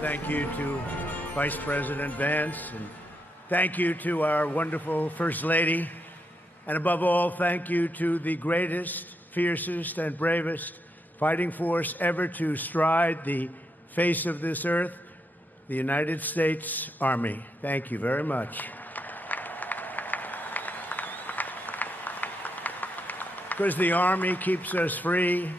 Thank you to Vice President Vance, and thank you to our wonderful First Lady, and above all, thank you to the greatest, fiercest, and bravest fighting force ever to stride the face of this earth, the United States Army. Thank you very much. Because the Army keeps us free,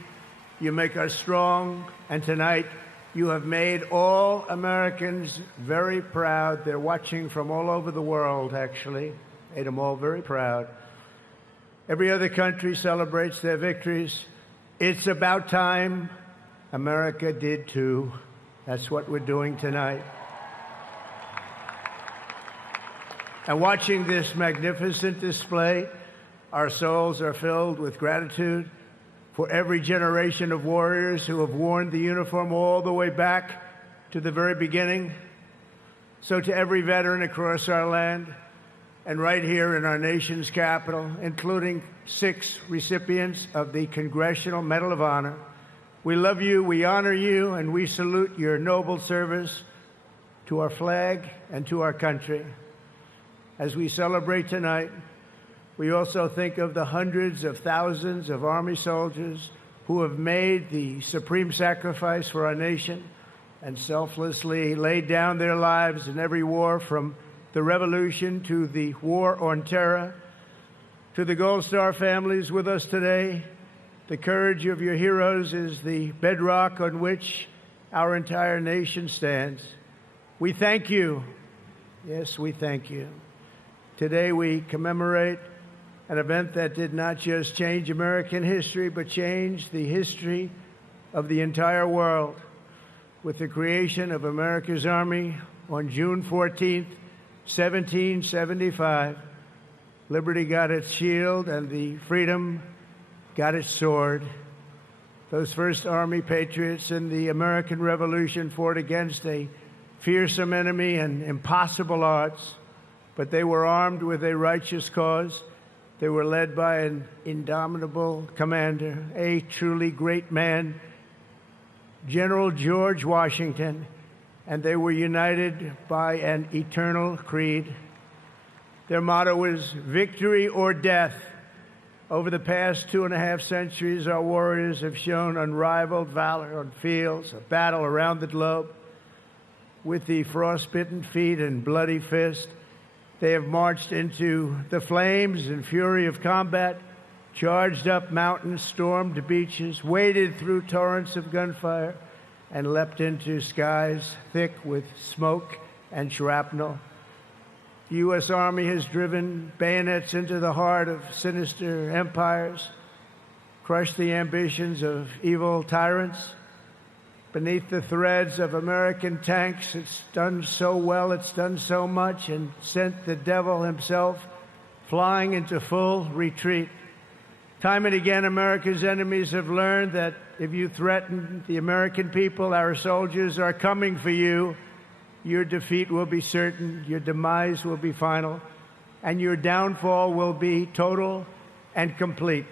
you make us strong, and tonight you have made all Americans very proud. They're watching from all over the world, actually. Made them all very proud. Every other country celebrates their victories. It's about time America did too. That's what we're doing tonight. And watching this magnificent display, our souls are filled with gratitude for every generation of warriors who have worn the uniform all the way back to the very beginning. So to every veteran across our land and right here in our nation's capital, including 6 recipients of the Congressional Medal of Honor, we love you, we honor you, and we salute your noble service to our flag and to our country. As we celebrate tonight, we also think of the hundreds of thousands of Army soldiers who have made the supreme sacrifice for our nation and selflessly laid down their lives in every war, from the Revolution to the War on Terror. To the Gold Star families with us today, the courage of your heroes is the bedrock on which our entire nation stands. We thank you. Yes, we thank you. Today we commemorate an event that did not just change American history, but changed the history of the entire world. With the creation of America's Army on June 14th, 1775, liberty got its shield and the freedom got its sword. Those first Army patriots in the American Revolution fought against a fearsome enemy and impossible odds, but they were armed with a righteous cause. They were led by an indomitable commander, a truly great man, General George Washington, and they were united by an eternal creed. Their motto was victory or death. Over the past 2.5 centuries, our warriors have shown unrivaled valor on fields of battle around the globe. With the frostbitten feet and bloody fist, they have marched into the flames and fury of combat, charged up mountains, stormed beaches, waded through torrents of gunfire, and leapt into skies thick with smoke and shrapnel. The U.S. Army has driven bayonets into the heart of sinister empires, crushed the ambitions of evil tyrants. Beneath the threads of American tanks, it's done so well, it's done so much, and sent the devil himself flying into full retreat. Time and again, America's enemies have learned that if you threaten the American people, our soldiers are coming for you. Your defeat will be certain, your demise will be final, and your downfall will be total and complete.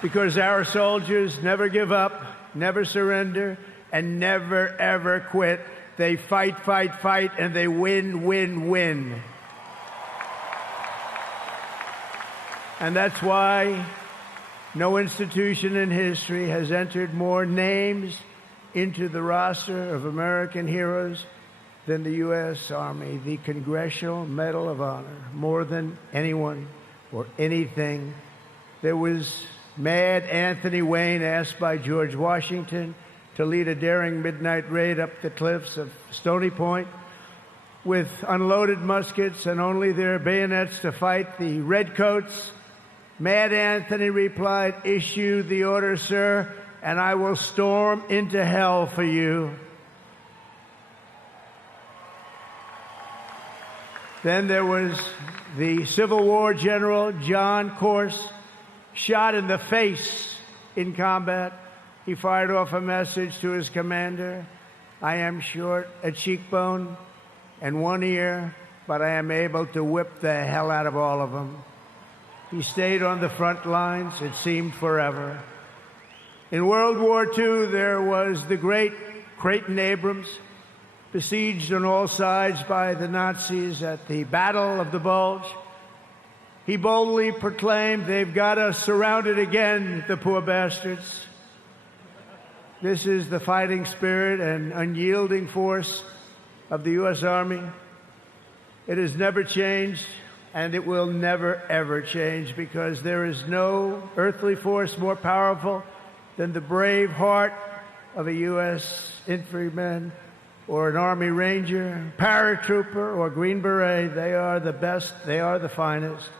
Because our soldiers never give up, never surrender, and never, ever quit. They fight, fight, fight, and they win, win, win. And that's why no institution in history has entered more names into the roster of American heroes than the U.S. Army, the Congressional Medal of Honor, more than anyone or anything. There was Mad Anthony Wayne, asked by George Washington to lead a daring midnight raid up the cliffs of Stony Point with unloaded muskets and only their bayonets to fight the redcoats. Mad Anthony replied, "Issue the order, sir, and I will storm into hell for you." Then there was the Civil War general, John Corse, shot in the face in combat. He fired off a message to his commander: "I am short a cheekbone and one ear, but I am able to whip the hell out of all of them." He stayed on the front lines, it seemed forever. In World War II, there was the great Creighton Abrams, besieged on all sides by the Nazis at the Battle of the Bulge. He boldly proclaimed, "They've got us surrounded again, the poor bastards." This is the fighting spirit and unyielding force of the U.S. Army. It has never changed, and it will never, ever change, because there is no earthly force more powerful than the brave heart of a U.S. infantryman or an Army Ranger, paratrooper, or Green Beret. They are the best. They are the finest.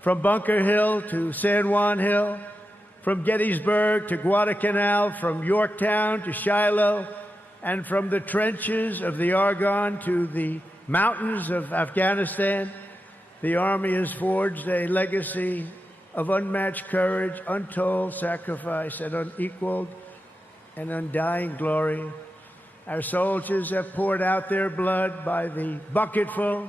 From Bunker Hill to San Juan Hill, from Gettysburg to Guadalcanal, from Yorktown to Shiloh, and from the trenches of the Argonne to the mountains of Afghanistan, the Army has forged a legacy of unmatched courage, untold sacrifice, and unequaled and undying glory. Our soldiers have poured out their blood by the bucketful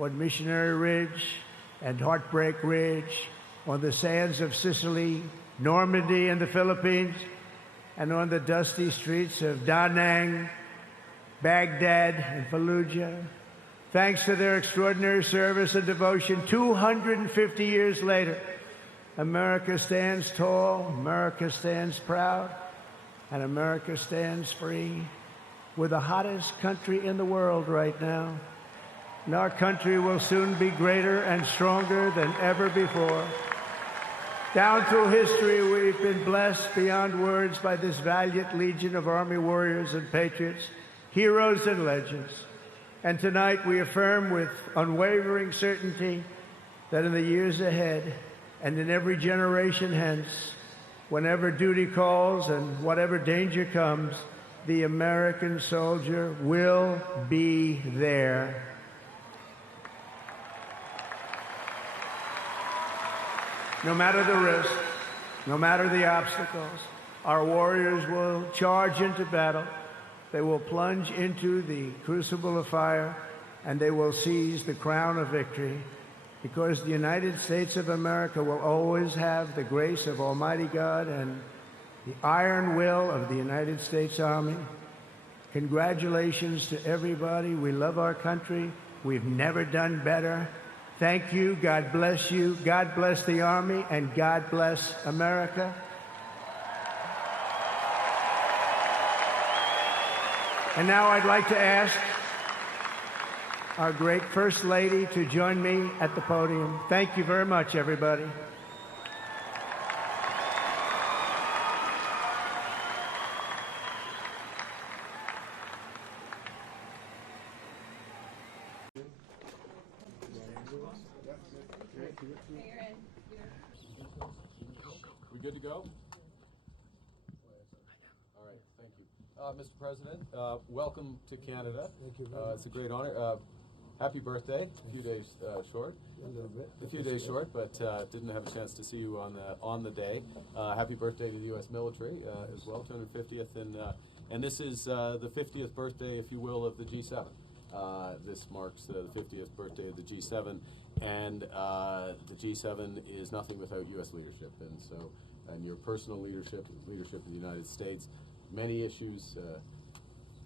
on Missionary Ridge and Heartbreak Ridge, on the sands of Sicily, Normandy, and the Philippines, and on the dusty streets of Da Nang, Baghdad, and Fallujah. Thanks to their extraordinary service and devotion, 250 years later, America stands tall, America stands proud, and America stands free. We're the hottest country in the world right now, and our country will soon be greater and stronger than ever before. Down through history, we've been blessed beyond words by this valiant legion of Army warriors and patriots, heroes and legends. And tonight we affirm with unwavering certainty that in the years ahead and in every generation hence, whenever duty calls and whatever danger comes, the American soldier will be there. No matter the risk, no matter the obstacles, our warriors will charge into battle. They will plunge into the crucible of fire, and they will seize the crown of victory, because the United States of America will always have the grace of Almighty God and the iron will of the United States Army. Congratulations to everybody. We love our country. We've never done better. Thank you. God bless you. God bless the Army, and God bless America. And now I'd like to ask our great First Lady to join me at the podium. Thank you very much, everybody. We good to go? All right, thank you. Mr. President, welcome to Canada. Thank you very much. It's a great honor. Happy birthday. A few days short. A little bit. A few days short, but didn't have a chance to see you on the day. Happy birthday to the U.S. military as well, 250th, and this is the 50th birthday, if you will, of the G7. This marks the 50th birthday of the G7, and the G7 is nothing without U.S. leadership, and your personal leadership of the United States, many issues.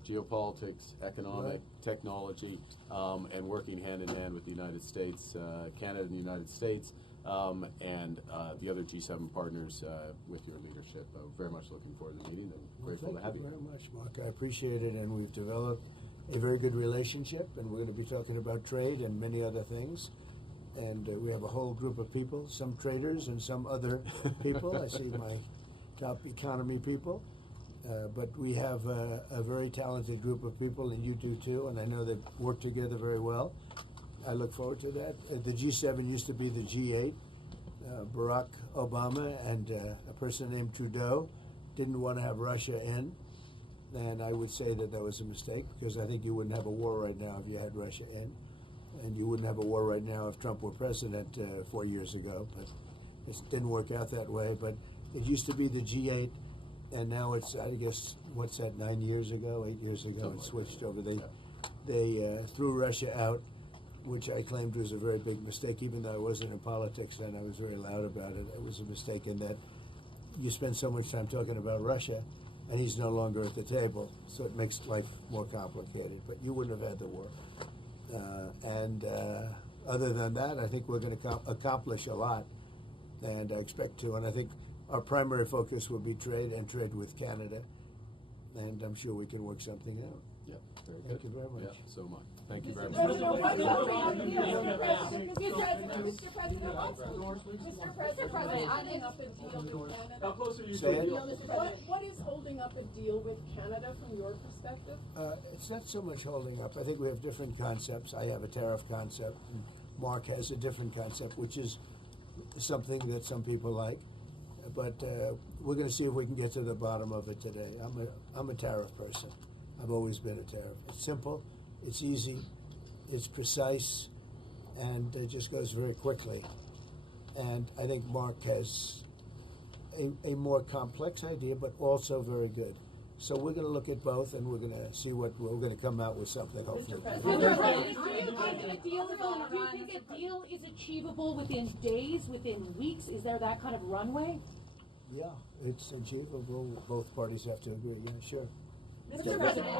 Geopolitics, economic, technology, and working hand in hand with the United States, Canada and the United States, and the other G7 partners with your leadership. Very much looking forward to the meeting and grateful to have you. Thank you very much, Mark. I appreciate it, and we've developed a very good relationship, and we're going to be talking about trade and many other things. And we have a whole group of people, some traders and some other people. I see my top economy people. But we have a very talented group of people, and you do too, and I know they work together very well. I look forward to that. The G7 used to be the G8. Barack Obama and a person named Trudeau didn't want to have Russia in, and I would say that that was a mistake, because I think you wouldn't have a war right now if you had Russia in, and you wouldn't have a war right now if Trump were president 4 years ago, but it didn't work out that way. But it used to be the G8. And now it's, I guess, what's that, 9 years ago, 8 years ago, it switched over. They threw Russia out, which I claimed was a very big mistake, even though I wasn't in politics then. I was very loud about it. It was a mistake in that you spend so much time talking about Russia, and he's no longer at the table, so it makes life more complicated. But you wouldn't have had the war. Other than that, I think we're going to accomplish a lot, and I expect to. And I think our primary focus will be trade and trade with Canada, and I'm sure we can work something out. Yep. Very Thank good. you very much. Yeah, so much. Thank you very Mr. much. President, I think up a deal with Canada. How close are you Say to a it. deal? What is holding up a deal with Canada from your perspective? It's not so much holding up. I think we have different concepts. I have a tariff concept, and Mark has a different concept, which is something that some people like. But we're going to see if we can get to the bottom of it today. I'm a tariff person. I've always been a tariff. It's simple, it's easy, it's precise, and it just goes very quickly. And I think Mark has a more complex idea, but also very good. So we're going to look at both, and we're going to see what we're going to come out with something. Hopefully. Do you think a deal is achievable within days, within weeks? Is there that kind of runway? Yeah, it's achievable. Both parties have to agree. Yeah, sure. Mr. President,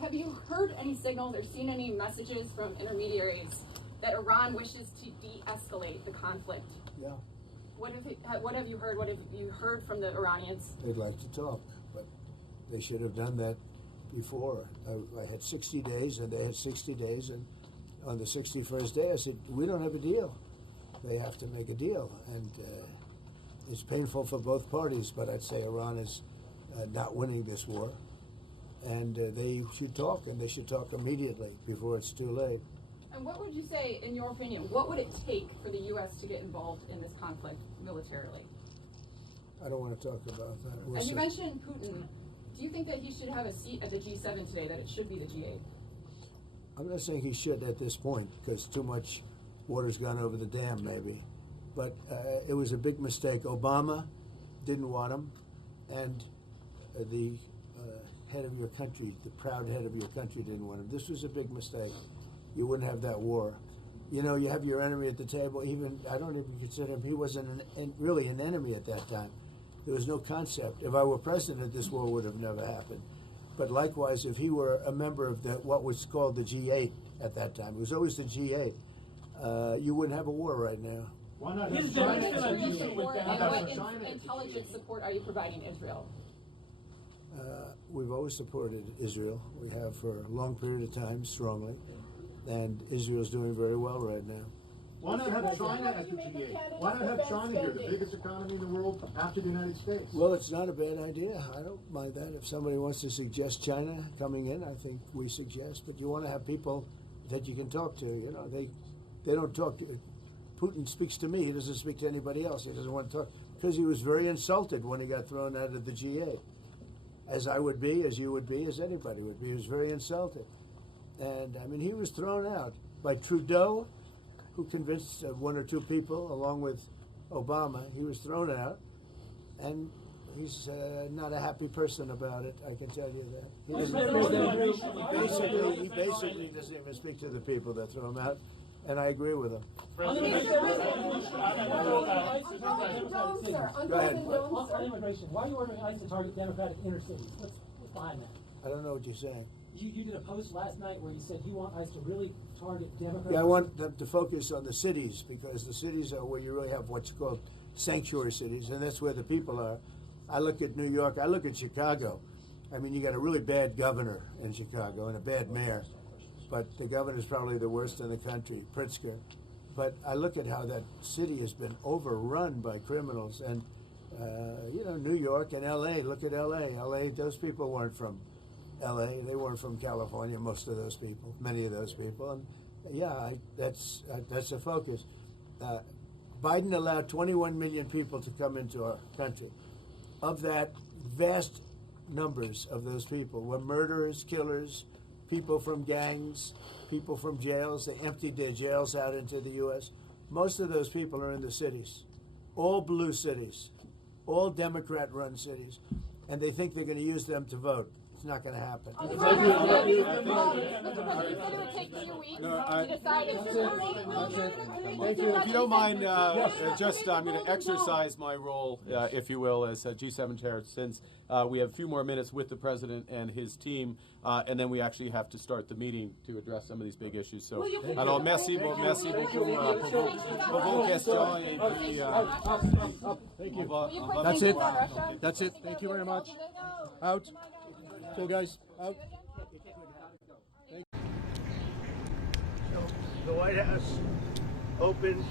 have you heard any signals or seen any messages from intermediaries that Iran wishes to de-escalate the conflict? Yeah. What have you heard? What have you heard from the Iranians? They'd like to talk, but they should have done that before. I had 60 days, and they had 60 days, and on the 61st day, I said, we don't have a deal. They have to make a deal, and it's painful for both parties, but I'd say Iran is not winning this war, and they should talk, and they should talk immediately before it's too late. And what would you say, in your opinion, what would it take for the U.S. to get involved in this conflict militarily? I don't want to talk about that. We'll And see. you mentioned Putin. Do you think that he should have a seat at the G7 today, that it should be the G8? I'm not saying he should at this point, because too much water's gone over the dam, maybe. But it was a big mistake. Obama didn't want him, and the head of your country, the proud head of your country, didn't want him. This was a big mistake. You wouldn't have that war. You know, you have your enemy at the table. Even, I don't even consider him, he wasn't really an enemy at that time. There was no concept. If I were president, this war would have never happened. But likewise, if he were a member of what was called the G8 at that time, it was always the G8, you wouldn't have a war right now. Why not What have China in a deal with support and Canada? what China. intelligence support are you providing Israel? We've always supported Israel. We have for a long period of time, strongly. And Israel's doing very well right now. Why not have China at the G8? Why not have China here, the biggest economy in the world after the United States? Well, it's not a bad idea. I don't mind that. If somebody wants to suggest China coming in, I think we suggest. But you want to have people that you can talk to. You know, they don't talk to. Putin speaks to me. He doesn't speak to anybody else. He doesn't want to talk because he was very insulted when he got thrown out of the G8. As I would be, as you would be, as anybody would be. He was very insulted. And, I mean, he was thrown out by Trudeau, who convinced one or two people, along with Obama. He was thrown out, and he's not a happy person about it, I can tell you that. He basically doesn't even speak to the people that throw him out, and I agree with him. Go ahead. On immigration, why are you ordering ICE to target Democratic inner cities? What's behind that? I don't know what you're saying. You did a post last night where you said you want ICE to really target Democratic. Yeah, I want them to focus on the cities, because the cities are where you really have what's called sanctuary cities, and that's where the people are. I look at New York, I look at Chicago. I mean, you got a really bad governor in Chicago and a bad mayor, but the governor's probably the worst in the country, Pritzker. But I look at how that city has been overrun by criminals, and you know, New York and L.A. Look at L.A. L.A. Those people weren't from L.A. They weren't from California. Most of those people, many of those people, and yeah, that's a focus. Biden allowed 21 million people to come into our country. Of that, vast numbers of those people were murderers, killers, people from gangs, people from jails. They emptied their jails out into the U.S. Most of those people are in the cities, all blue cities, all Democrat-run cities, and they think they're going to use them to vote. It's not going to happen. You said it would take 2 weeks to decide if If you don't mind, just I'm going to exercise my role, if you will, as G7 chair, since we have a few more minutes with the president and his team, and then we actually have to start the meeting to address some of these big issues. So, alors merci beaucoup pour vos questions. Thank you. That's it. That's it. Thank you very much. Out. Go, guys. Out. The White House opened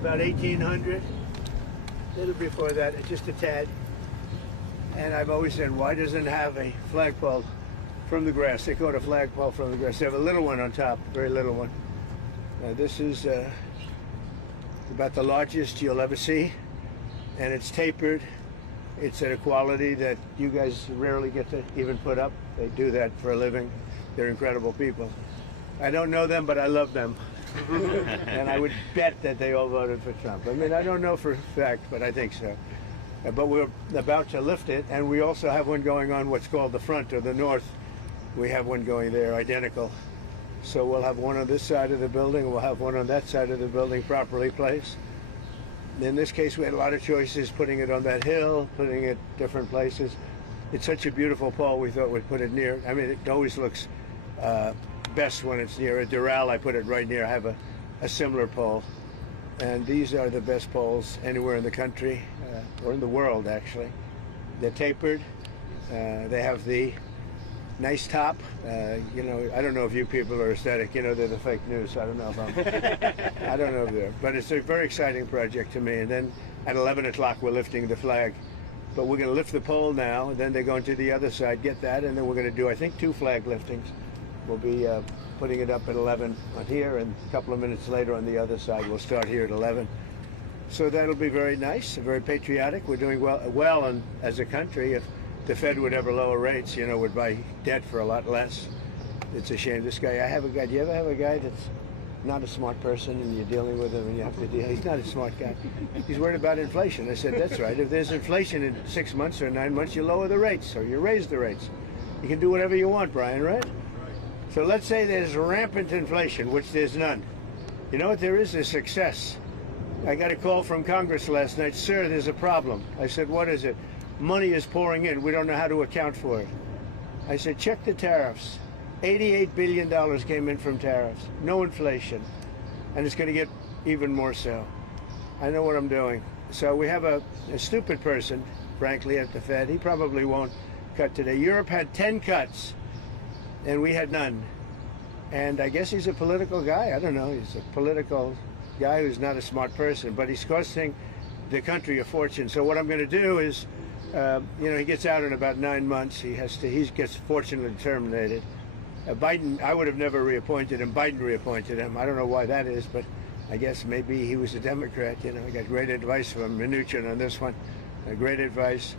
about 1800, a little before that, just a tad. And I've always said, why doesn't it have a flagpole from the grass? They call it a flagpole from the grass. They have a little one on top, a very little one. This is about the largest you'll ever see, and it's tapered. It's at a quality that you guys rarely get to even put up. They do that for a living. They're incredible people. I don't know them, but I love them. And I would bet that they all voted for Trump. I mean, I don't know for a fact, but I think so. But we're about to lift it, and we also have one going on what's called the front or the north. We have one going there, identical. So we'll have one on this side of the building, we'll have one on that side of the building properly placed. In this case, we had a lot of choices, putting it on that hill, putting it different places. It's such a beautiful pole, we thought we'd put it near. I mean, it always looks best when it's near a Doral. I put it right near. I have a similar pole. And these are the best poles anywhere in the country, or in the world, actually. They're tapered. They have the nice top. You know, I don't know if you people are aesthetic. You know, they're the fake news. I don't know if I don't know if they're. But it's a very exciting project to me. And then at 11 o'clock, we're lifting the flag. But we're going to lift the pole now, and then they're going to the other side, get that, and then we're going to do, I think, 2 flag liftings. We'll be putting it up at 11 on here, and a couple of minutes later on the other side. We'll start here at 11. So that'll be very nice, very patriotic. We're doing well and as a country. If the Fed would ever lower rates, you know, would buy debt for a lot less. It's a shame. This guy, I have a guy, do you ever have a guy that's not a smart person and you're dealing with him and you have to deal? He's not a smart guy. He's worried about inflation. I said, that's right. If there's inflation in 6 months or 9 months, you lower the rates or you raise the rates. You can do whatever you want, Brian, right? So let's say there's rampant inflation, which there's none. You know what there is? A success. I got a call from Congress last night. Sir, there's a problem. I said, what is it? Money is pouring in. We don't know how to account for it. I said, check the tariffs. $88 billion came in from tariffs. No inflation. And it's going to get even more so. I know what I'm doing. So we have a stupid person, frankly, at the Fed. He probably won't cut today. Europe had 10 cuts, and we had none. And I guess he's a political guy. I don't know. He's a political guy who's not a smart person, but he's costing the country a fortune. So what I'm going to do is, you know, he gets out in about 9 months. He gets fortunately terminated. Biden, I would have never reappointed him. Biden reappointed him. I don't know why that is, but I guess maybe he was a Democrat. You know, I got great advice from Mnuchin on this one. Great advice.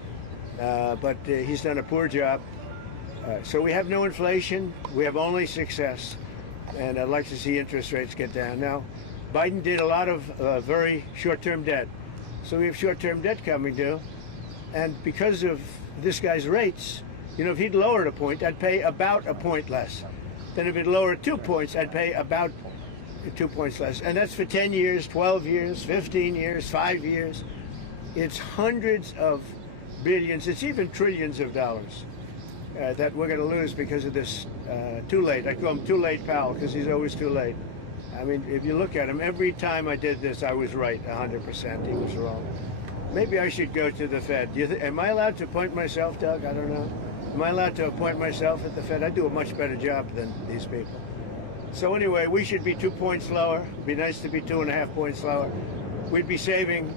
But he's done a poor job. So we have no inflation. We have only success. And I'd like to see interest rates get down. Now, Biden did a lot of very short-term debt. So we have short-term debt coming due. And because of this guy's rates, you know, if he'd lowered a point, I'd pay about a point less. Then if he'd lowered 2 points, I'd pay about 2 points less. And that's for 10 years, 12 years, 15 years, 5 years. It's hundreds of billions. It's even trillions of dollars that we're going to lose because of this too late. I call him Too Late Pal because he's always too late. I mean, if you look at him, every time I did this, I was right 100%. He was wrong. Maybe I should go to the Fed. Am I allowed to appoint myself, Doug? I don't know. Am I allowed to appoint myself at the Fed? I do a much better job than these people. So anyway, we should be 2 points lower. It'd be nice to be 2.5 points lower. We'd be saving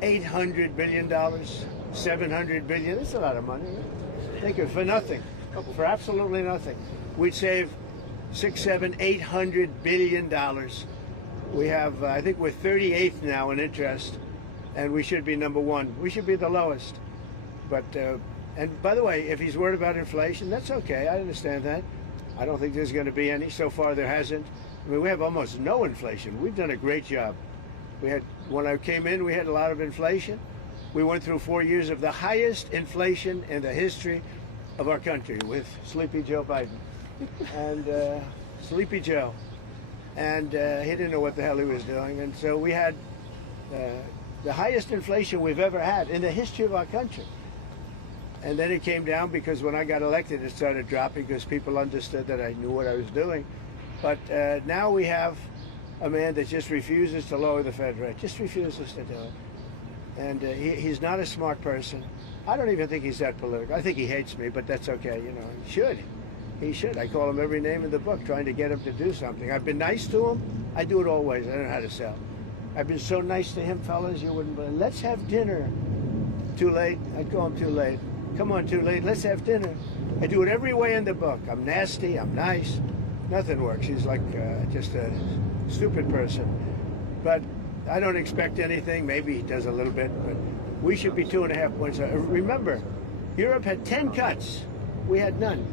$800 billion, $700 billion. That's a lot of money. Think of it, for nothing, for absolutely nothing. We'd save $600, $700, $800 billion. We have, I think we're 38th now in interest, and we should be number 1. We should be the lowest. But, and by the way, if he's worried about inflation, that's okay. I understand that. I don't think there's going to be any. So far, there hasn't. I mean, we have almost no inflation. We've done a great job. We had, when I came in, we had a lot of inflation. We went through 4 years of the highest inflation in the history of our country with Sleepy Joe Biden. And Sleepy Joe. And he didn't know what the hell he was doing. And so we had the highest inflation we've ever had in the history of our country. And then it came down because when I got elected, it started dropping because people understood that I knew what I was doing. But now we have a man that just refuses to lower the Fed rate, just refuses to do it. And he's not a smart person. I don't even think he's that political. I think he hates me, but that's okay. You know, he should. He should. I call him every name in the book, trying to get him to do something. I've been nice to him. I do it always. I don't know how to sell. I've been so nice to him, fellas, you wouldn't believe. Let's have dinner. Too late? I'd call him too late. Come on, too late. Let's have dinner. I do it every way in the book. I'm nasty. I'm nice. Nothing works. He's like just a stupid person. But I don't expect anything. Maybe he does a little bit, but we should be 2.5 points. Remember, Europe had 10 cuts. We had none.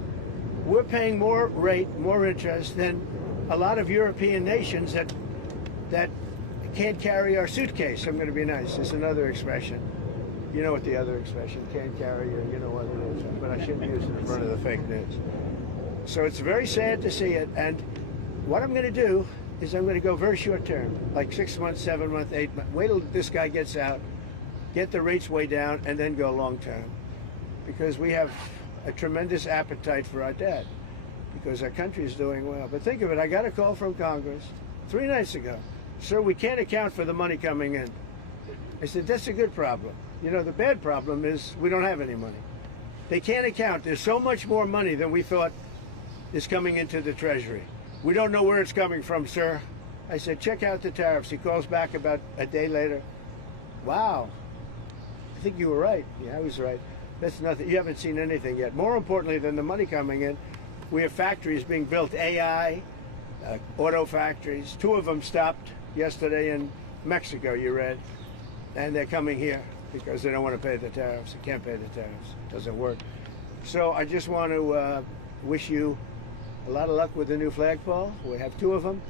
We're paying more rate, more interest than a lot of European nations that can't carry our suitcase. I'm going to be nice. It's another expression. You know what the other expression, can't carry your, you know what it is, but I shouldn't use it in front of the fake news. So it's very sad to see it, and what I'm going to do is I'm going to go very short term, like 6 months, 7 months, 8 months. Wait till this guy gets out, get the rates way down, and then go long term. Because we have a tremendous appetite for our debt, because our country is doing well. But think of it, I got a call from Congress 3 nights ago. Sir, we can't account for the money coming in. I said, that's a good problem. You know, the bad problem is we don't have any money. They can't account. There's so much more money than we thought is coming into the Treasury. We don't know where it's coming from, sir. I said, check out the tariffs. He calls back about a day later. Wow, I think you were right. Yeah, I was right. That's nothing. You haven't seen anything yet. More importantly than the money coming in, we have factories being built, AI, auto factories. 2 of them stopped yesterday in Mexico, you read, and they're coming here because they don't want to pay the tariffs. They can't pay the tariffs. It doesn't work. So I just want to wish you a lot of luck with the new flagpole. We have 2 of them,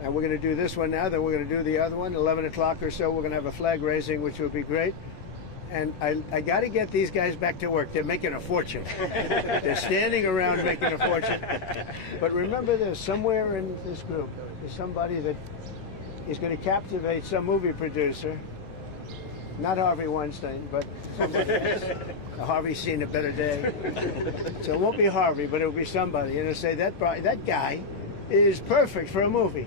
and we're going to do this one now, then we're going to do the other one. 11 o'clock or so, we're going to have a flag raising, which will be great. And I got to get these guys back to work. They're making a fortune. They're standing around making a fortune. But remember this, somewhere in this group, there's somebody that is going to captivate some movie producer. Not Harvey Weinstein, but somebody else. Harvey's seen a better day. So it won't be Harvey, but it'll be somebody. And it'll say, that guy is perfect for a movie.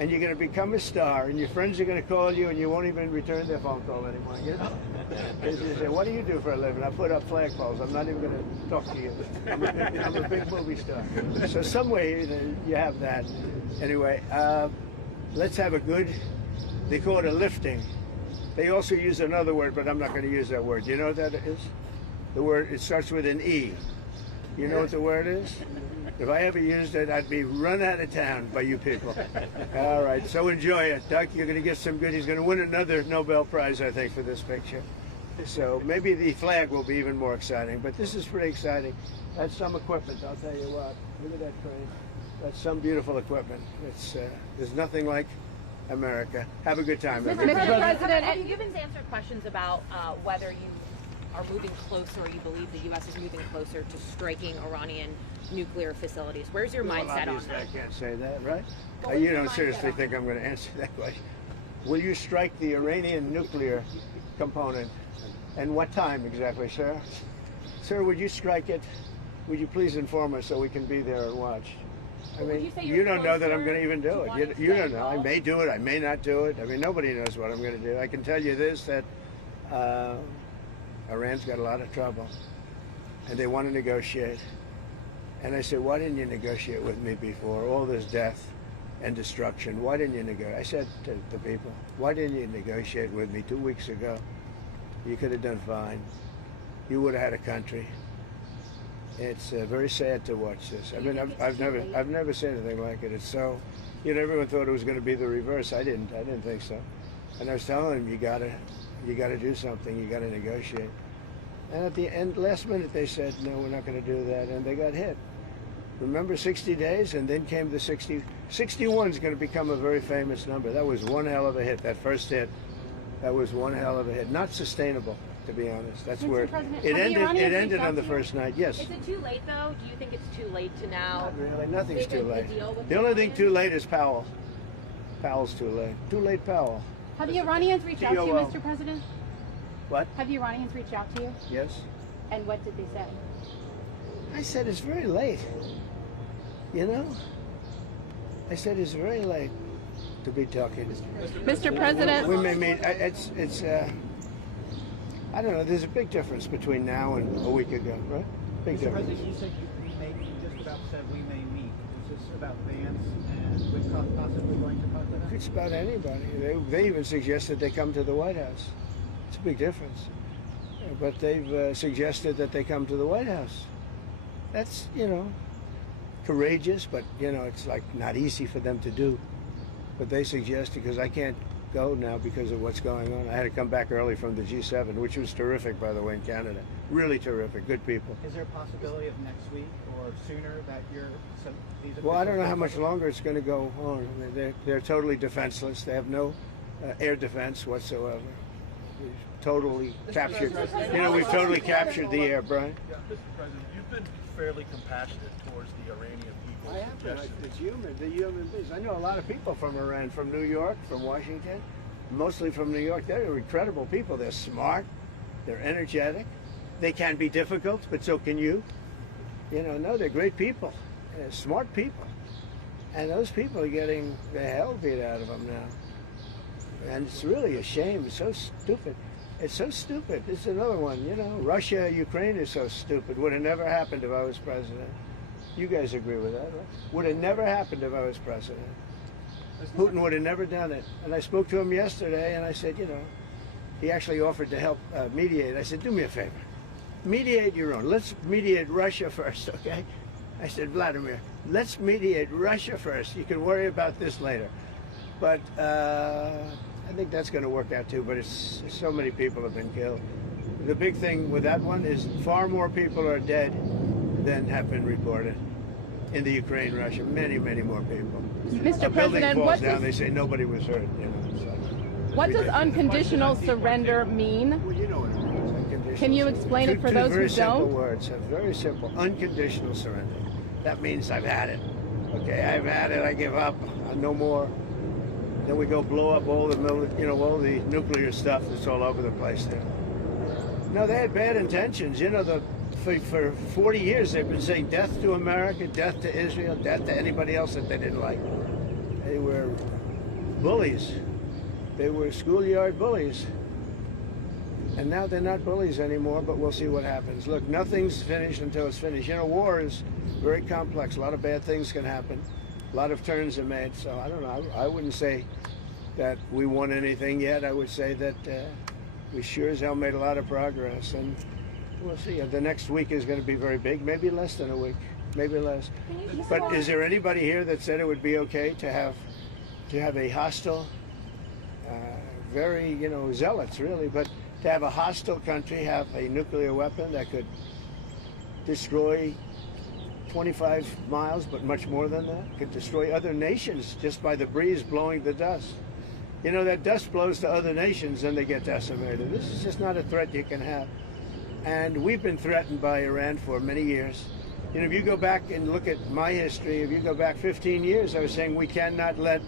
And you're going to become a star, and your friends are going to call you, and you won't even return their phone call anymore. You know? You say, what do you do for a living? I put up flagpoles. I'm not even going to talk to you. I'm a big movie star. So some way you have that. Anyway, let's have a good, they call it a lifting. They also use another word, but I'm not going to use that word. You know what that is? The word, it starts with an E. You know what the word is? If I ever used it, I'd be run out of town by you people. All right, so enjoy it. Doug, you're going to get some good. He's going to win another Nobel Prize, I think, for this picture. So maybe the flag will be even more exciting, but this is pretty exciting. That's some equipment, I'll tell you what. Look at that crane. That's some beautiful equipment. It's there's nothing like America. Have a good time, everybody. Mr. President, have you been answered questions about whether you are moving closer, or you believe the U.S. is moving closer to striking Iranian nuclear facilities? Where's your mindset on that? I can't say that, right? You don't seriously think I'm going to answer that question. Will you strike the Iranian nuclear component? And what time exactly, sir? Sir, would you strike it? Would you please inform us so we can be there and watch? I mean, you don't know that I'm going to even do it. You don't know. I may do it. I may not do it. I mean, nobody knows what I'm going to do. I can tell you this, that Iran's got a lot of trouble, and they want to negotiate. And I said, why didn't you negotiate with me before? All this death and destruction. Why didn't you negotiate? I said to the people, why didn't you negotiate with me 2 weeks ago? You could have done fine. You would have had a country. It's very sad to watch this. I mean, I've never seen anything like it. It's so, you know, everyone thought it was going to be the reverse. I didn't think so. And I was telling them, you gotta do something. You gotta negotiate. And at the end, last minute, they said, no, we're not going to do that, and they got hit. Remember 60 days, and then came the 60. 61 is going to become a very famous number. That was one hell of a hit. That first hit, that was one hell of a hit. Not sustainable. to be honest. That's Mr. where President, it have the ended. Iranians It ended reached on out the to first night. Yes. Is it too late though? Do you think it's too late to now? Not really. Nothing's make too a late. deal with The only thing Iranians? too late is Powell. Powell's too late. Too late, Powell. Have the Iranians reached out to you, TOL. Mr. President? What? Have the Iranians reached out to you? Yes. And what did they say? I said it's very late. You know? I said it's very late to be talking. Mr. President. We may meet. It's. I don't know. There's a big difference between now and a week ago, right? Big Mr. difference. President, you said you just about said we may meet. Is this about Vance and with possibly going to talk to them? It's about anybody. They even suggested they come to the White House. It's a big difference. But they've suggested that they come to the White House. That's, courageous, but, it's like not easy for them to do. But they suggested, because I can't go now because of what's going on. I had to come back early from the G7, which was terrific, by the way, in Canada. Really terrific, good people. Is there a possibility of next week or sooner that these Well, I don't know how much longer it's going to go on. I mean, they're totally defenseless. They have no air defense whatsoever. We've totally captured. We've totally captured the air, Brian. Yeah, Mr. President, you've been fairly compassionate towards the Iranian people. I have been. It's human. The human beings. I know a lot of people from Iran, from New York, from Washington, mostly from New York. They're incredible people. They're smart. They're energetic. They can be difficult, but so can you. No, they're great people. They're smart people. And those people are getting the hell beat out of them now. And it's really a shame. It's so stupid. It's so stupid. This is another one, Russia, Ukraine is so stupid. Would have never happened if I was president. You guys agree with that, right? Would have never happened if I was president. Putin would have never done it. And I spoke to him yesterday, and I said, he actually offered to help mediate. I said, do me a favor. Mediate your own. Let's mediate Russia first, okay? I said, Vladimir, let's mediate Russia first. You can worry about this later. But I think that's going to work out too, but it's so many people have been killed. The big thing with that one is far more people are dead than have been reported in the Ukraine, Russia. Many, many more people. Mr. A building President, falls down, they say nobody was hurt. What does unconditional surrender mean? Well, you know what it means, unconditional Can you surrender. explain it for those who Very simple don't? words, very simple. Unconditional surrender. That means I've had it. Okay, I've had it. I give up. No more. Then we go blow up all the all the nuclear stuff that's all over the place there. No, they had bad intentions. For 40 years they've been saying death to America, death to Israel, death to anybody else that they didn't like. They were bullies. They were schoolyard bullies. And now they're not bullies anymore, but we'll see what happens. Look, nothing's finished until it's finished. War is very complex. A lot of bad things can happen. A lot of turns are made. So I don't know. I wouldn't say that we won anything yet. I would say that we sure as hell made a lot of progress. And we'll see. The next week is going to be very big. Maybe less than a week. Maybe less. But is there anybody here that said it would be okay to have a hostile, very, zealots really, but to have a hostile country have a nuclear weapon that could destroy 25 miles, but much more than that, could destroy other nations just by the breeze blowing the dust. That dust blows to other nations and they get decimated. This is just not a threat you can have. And we've been threatened by Iran for many years. If you go back and look at my history, if you go back 15 years, I was saying we cannot let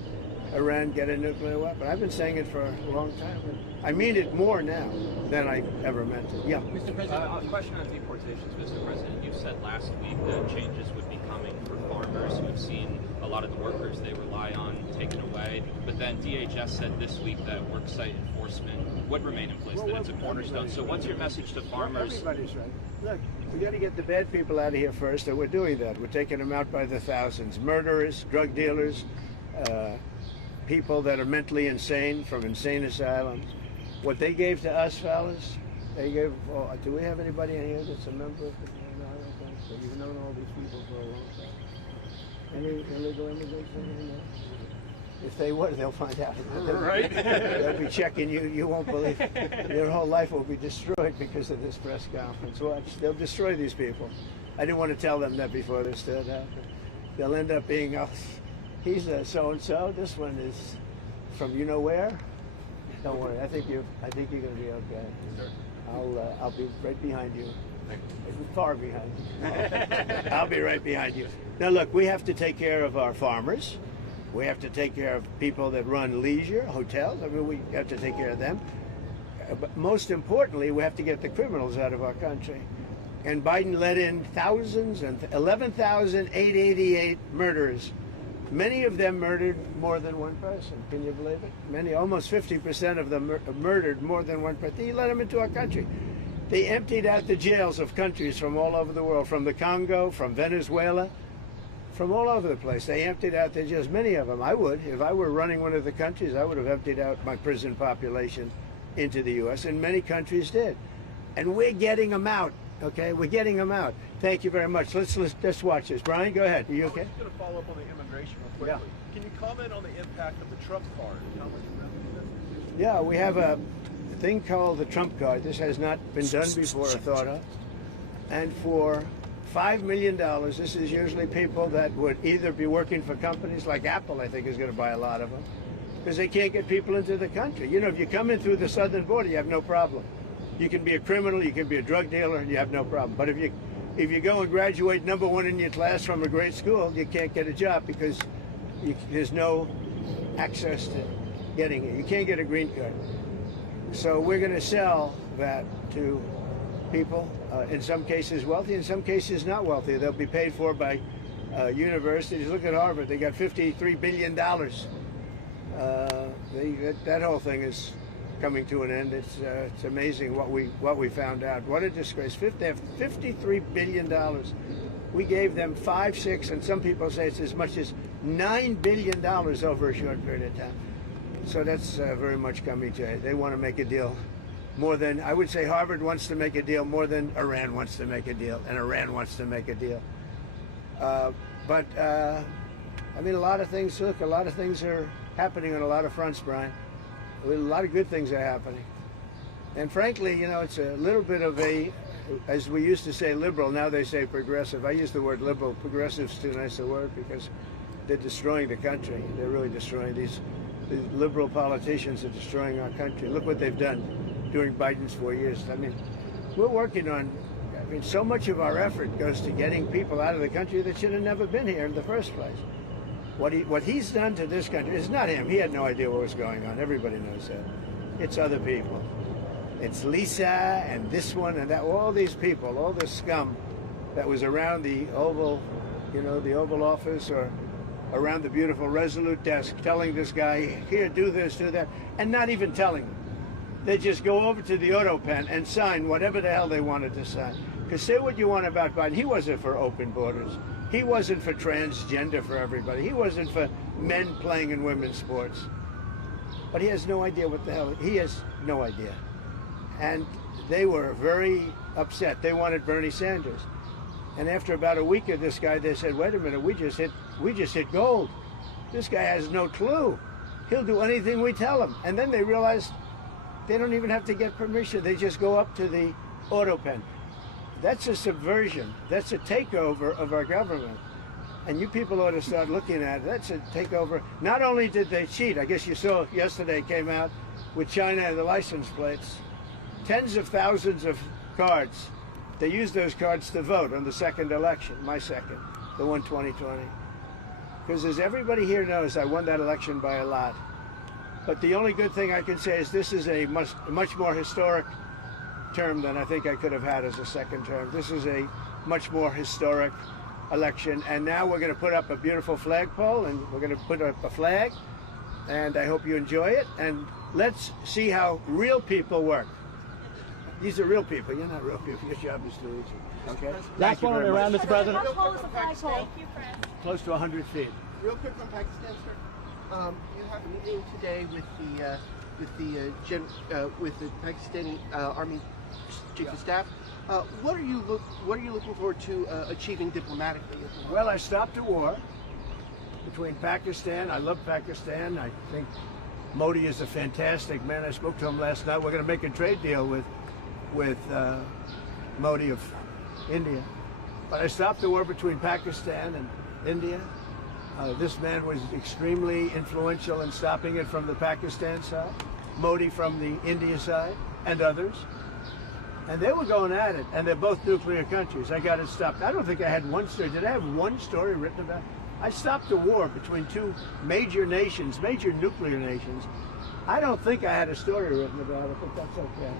Iran get a nuclear weapon. I've been saying it for a long time. I mean it more now than I ever meant it. Yeah. Mr. President, a question on deportations, Mr. President. You said last week that changes would be coming for farmers who have seen a lot of the workers they rely on taken away. But then DHS said this week that worksite enforcement would remain in place, that it's a cornerstone. So what's your message to farmers? Everybody's right. Look, we got to get the bad people out of here first, and we're doing that. We're taking them out by the thousands. Murderers, drug dealers, people that are mentally insane from insane asylums. What they gave to us, fellas, they gave. Well, do we have anybody in here that's a member of the? No, I don't think so. You've known all these people for a long time. Any illegal immigrants in here? If they were, they'll find out. Right. They'll be checking you. You won't believe it. Their whole life will be destroyed because of this press conference. Watch. They'll destroy these people. I didn't want to tell them that before this did happen. They'll end up being, he's a so-and-so. This one is from you know where. Don't worry. I think you're going to be okay. I'll be right behind you. Far behind you. I'll be right behind you. Now look, we have to take care of our farmers. We have to take care of people that run leisure, hotels. I mean, we have to take care of them. But most importantly, we have to get the criminals out of our country. And Biden let in thousands and 11,888 murderers. Many of them murdered more than one person. Can you believe it? Many, almost 50% of them murdered more than one person. He let them into our country. They emptied out the jails of countries from all over the world, from the Congo, from Venezuela, from all over the place. They emptied out the jails, many of them. I would. If I were running one of the countries, I would have emptied out my prison population into the U.S., and many countries did. And we're getting them out, okay? We're getting them out. Thank you very much. Let's watch this. Brian, go ahead. Are you okay? I'm just going to follow up on the immigration real quickly. Yeah. Can you comment on the impact of the Trump card? How much revenue that's Yeah, we have a thing called the Trump card. This has not been done before or thought of. And for $5 million, this is usually people that would either be working for companies like Apple, I think, is going to buy a lot of them, because they can't get people into the country. You know, if you come in through the southern border, you have no problem. You can be a criminal, you can be a drug dealer, and you have no problem. But if you go and graduate #1 in your class from a great school, you can't get a job because there's no access to getting it. You can't get a green card. So we're going to sell that to people, in some cases wealthy, in some cases not wealthy. They'll be paid for by universities. Look at Harvard. They got $53 billion. That whole thing is coming to an end. It's amazing what we found out. What a disgrace. They have $53 billion. We gave them 5, 6, and some people say it's as much as $9 billion over a short period of time. So that's very much coming to it. They want to make a deal more than, I would say Harvard wants to make a deal more than Iran wants to make a deal, and Iran wants to make a deal. I mean, a lot of things are happening on a lot of fronts, Brian. A lot of good things are happening. And frankly, you know, it's a little bit of a, as we used to say liberal, now they say progressive. I use the word liberal. Progressive's too nice a word because they're destroying the country. They're really destroying these liberal politicians are destroying our country. Look what they've done during Biden's 4 years. I mean, we're working on, so much of our effort goes to getting people out of the country that should have never been here in the first place. What he's done to this country, it's not him. He had no idea what was going on. Everybody knows that. It's other people. It's Lisa and this one and that, all these people, all this scum that was around the Oval, you know, the Oval Office or around the beautiful Resolute desk telling this guy, here, do this, do that, and not even telling him. They just go over to the auto pen and sign whatever the hell they wanted to sign. Because say what you want about Biden, he wasn't for open borders. He wasn't for transgender for everybody. He wasn't for men playing in women's sports. But he has no idea what the hell, he has no idea. And they were very upset. They wanted Bernie Sanders. And after about a week of this guy, they said, wait a minute, we just hit gold. This guy has no clue. He'll do anything we tell him. And then they realized they don't even have to get permission. They just go up to the auto pen. That's a subversion. That's a takeover of our government. And you people ought to start looking at it. That's a takeover. Not only did they cheat, I guess you saw yesterday came out with China and the license plates. Tens of thousands of cards. They used those cards to vote on the second election, my second, the one 2020. Because as everybody here knows, I won that election by a lot. But the only good thing I can say is this is a much more historic term than I think I could have had as a second term. This is a much more historic election. And now we're going to put up a beautiful flagpole, and we're going to put up a flag. And I hope you enjoy it. And let's see how real people work. These are real people. You're not real people. Your job is too easy. Okay? Last one around, Mr. President. How tall is the flagpole? Close to 100 feet. Real quick from Pakistan, sir. You have a meeting today with the Pakistani Army Chief of Staff. What are you looking forward to achieving diplomatically? Well, I stopped a war between Pakistan. I love Pakistan. I think Modi is a fantastic man. I spoke to him last night. We're going to make a trade deal with Modi of India. But I stopped the war between Pakistan and India. This man was extremely influential in stopping it from the Pakistan side, Modi from the India side, and others. And they were going at it, and they're both nuclear countries. I got it stopped. I don't think I had one story. Did I have one story written about it? I stopped a war between two major nations, major nuclear nations. I don't think I had a story written about it, but that's okay.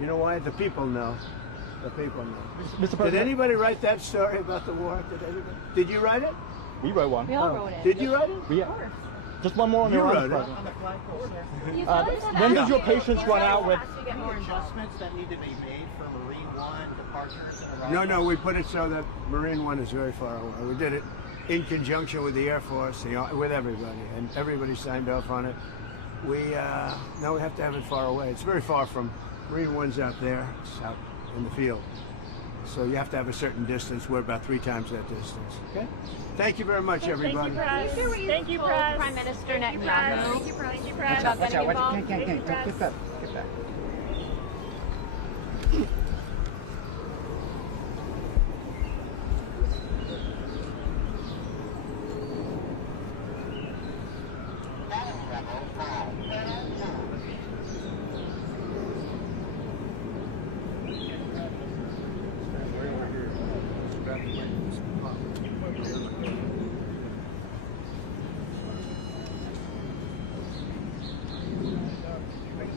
You know why? The people know. The people know. Mr. President, did anybody write that story about the war? Did you write it? We wrote one. We all wrote it. Did you write it? Yeah. Just one more on You Iran, wrote it. President. On the flagpole, sir. When does your patience run out with? Any adjustments that need to be made for Marine One departures and arrivals? No, we put it so that Marine One is very far away. We did it in conjunction with the Air Force, with everybody, and everybody signed off on it. Now we have to have it far away. It's very far from Marine One's out there. It's out in the field. So you have to have a certain distance. We're about 3 times that distance. Okay? Thank you very much, everybody. Thank you, Press. Prime Minister Netanyahu. Thank you, Press. Thank you, Press. Watch out, Get back. Get back.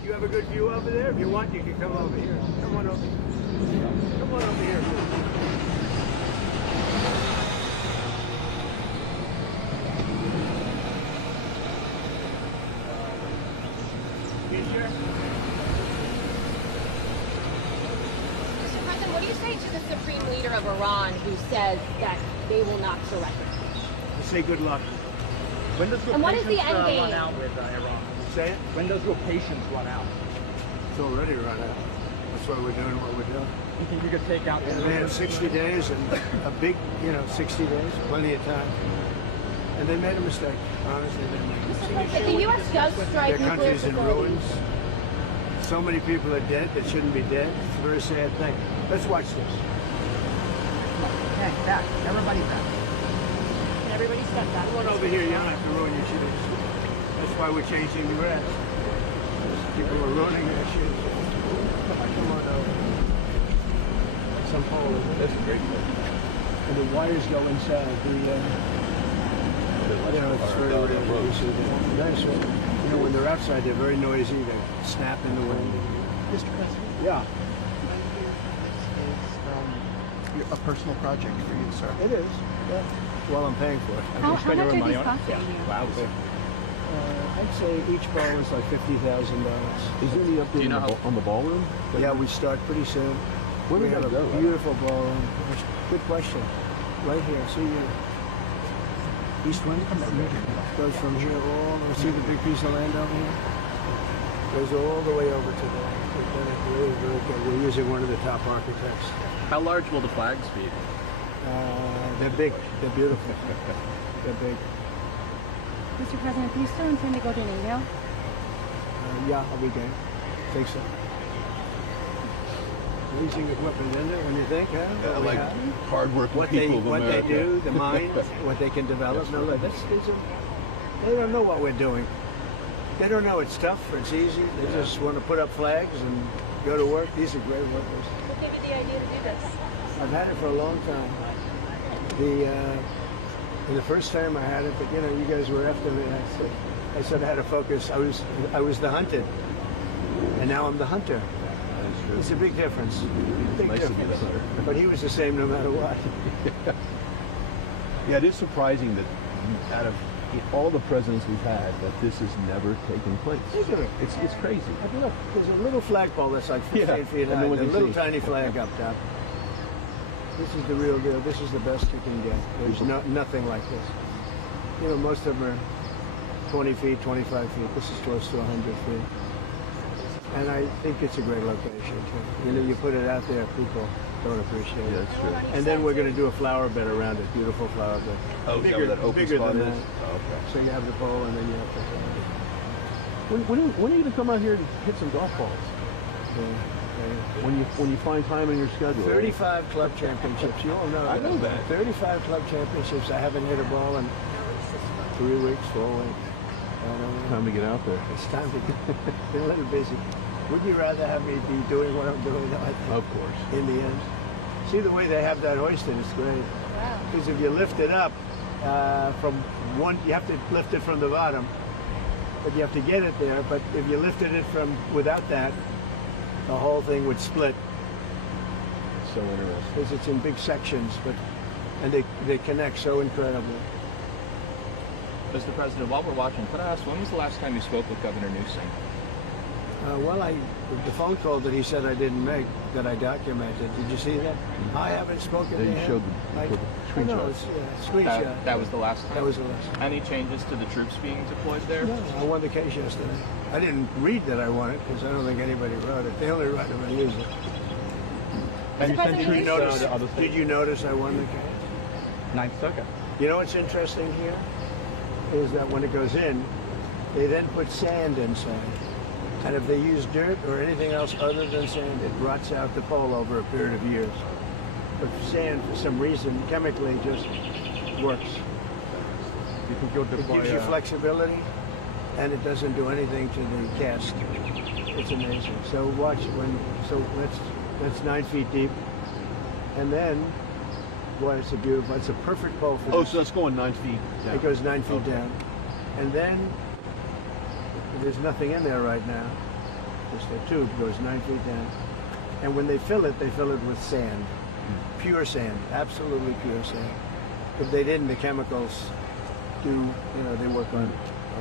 You have a good view over there? If you want, you can come over here. Come on over here. Come on over here. You sure? Mr. President, what do you say to the Supreme Leader of Iran who says that they will not surrender? I say good luck. When does your And what is patience the end game? run out with Iran? Say it? When does your patience run out? It's already run out. That's why we're doing what we're doing. You think you could take out? They had 60 days and a big, 60 days, plenty of time. And they made a mistake. Honestly, they made a mistake. If the U.S. does strike Their nuclear country's in facilities, ruins. So many people are dead that shouldn't be dead. It's a very sad thing. Let's watch this. Okay, back. Everybody back. can everybody step back? Come on over here. You don't have to ruin your shoes. That's why we're changing the grass. People are ruining their shoes. Come on over. Some hole. That's a great thing. And the wires go inside. It's very rare. Nice. When they're outside, they're very noisy. They snap in the wind. Mr. President? Yeah. This is a personal project for you, sir. It is. Yeah. Well, I'm paying for it. How much are these costing you? Wow. I'd say each ball is like $50,000. Is there any update on the ballroom? Yeah, we start pretty soon. Where we did have that a go? beautiful ballroom. Good question. Right here. See your east wind goes from here all. See the big piece of land over here? Goes all the way over to there. We've done it really, really good. We're using one of the top architects. How large will the flags be? They're big. They're beautiful. They're big. Mr. President, do you still intend to go to NATO? Yeah, I'll be game. Think so. Amazing equipment in there when you think, huh? Like hard-working people of What America. they do, the mind, what they can develop. No, look, they don't know what we're doing. They don't know it's tough or it's easy. They just want to put up flags and go to work. These are great workers. What gave you the idea to do this? I've had it for a long time. The first time I had it, but you guys were after me. I said I had to focus. I was the hunted, and now I'm the hunter. It's a big difference. Big nice difference. to be the hunter. But he was the same no matter what. Yeah, it is surprising that out of all the presidents we've had, that this has never taken place. Look at it. It's crazy. Look, there's a little flagpole that's like 15 feet high. A little tiny flag up top. This is the real deal. This is the best you can get. There's nothing like this. Most of them are 20 feet, 25 feet. This is close to 100 feet. And I think it's a great location, too. You put it out there, people don't appreciate it. Yeah, that's true. And then we're going to do a flower bed around it, beautiful flower bed. Oh, bigger, that open bigger spot than is? that. Oh, okay. So you have the pole, and then you have the When are you going to come out here to hit some golf balls? When you find time in your schedule. 35 club championships. You all know that. I know that. 35 club championships. I haven't hit a ball in 3 weeks, 4 weeks. Time to get out there. It's time to get a little busy. Would you rather have me be doing what I'm doing? Of course. In the end. See the way they have that hoisted, it's great. Wow. Because if you lift it up from one, you have to lift it from the bottom, but you have to get it there. But if you lifted it from without that, the whole thing would split. So interesting. Because it's in big sections, and they connect so incredibly. Mr. President, while we're watching, could I ask, when was the last time you spoke with Governor Newsom? The phone call that he said I didn't make, that I documented. Did you see that? I haven't spoken to him. You showed the screenshot. It's a screenshot. That was the last time? That was the last time. Any changes to the troops being deployed there? No, I won the case yesterday. I didn't read that I won it because I don't think anybody wrote it. They only write it when they use it. Did you notice I won the case? Ninth Circuit. You know what's interesting here? Is that when it goes in, they then put sand inside. And if they use dirt or anything else other than sand, it rots out the pole over a period of years. But sand, for some reason, chemically just works. You think you'll deploy, it gives you flexibility, and it doesn't do anything to the cast. It's amazing. So watch that's 9 feet deep, and then, boy, it's a perfect pole for this. So that's going 9 feet down. It goes 9 feet down, and then there's nothing in there right now. Just a tube goes 9 feet down, and when they fill it with sand, pure sand, absolutely pure sand. If they didn't, the chemicals they work on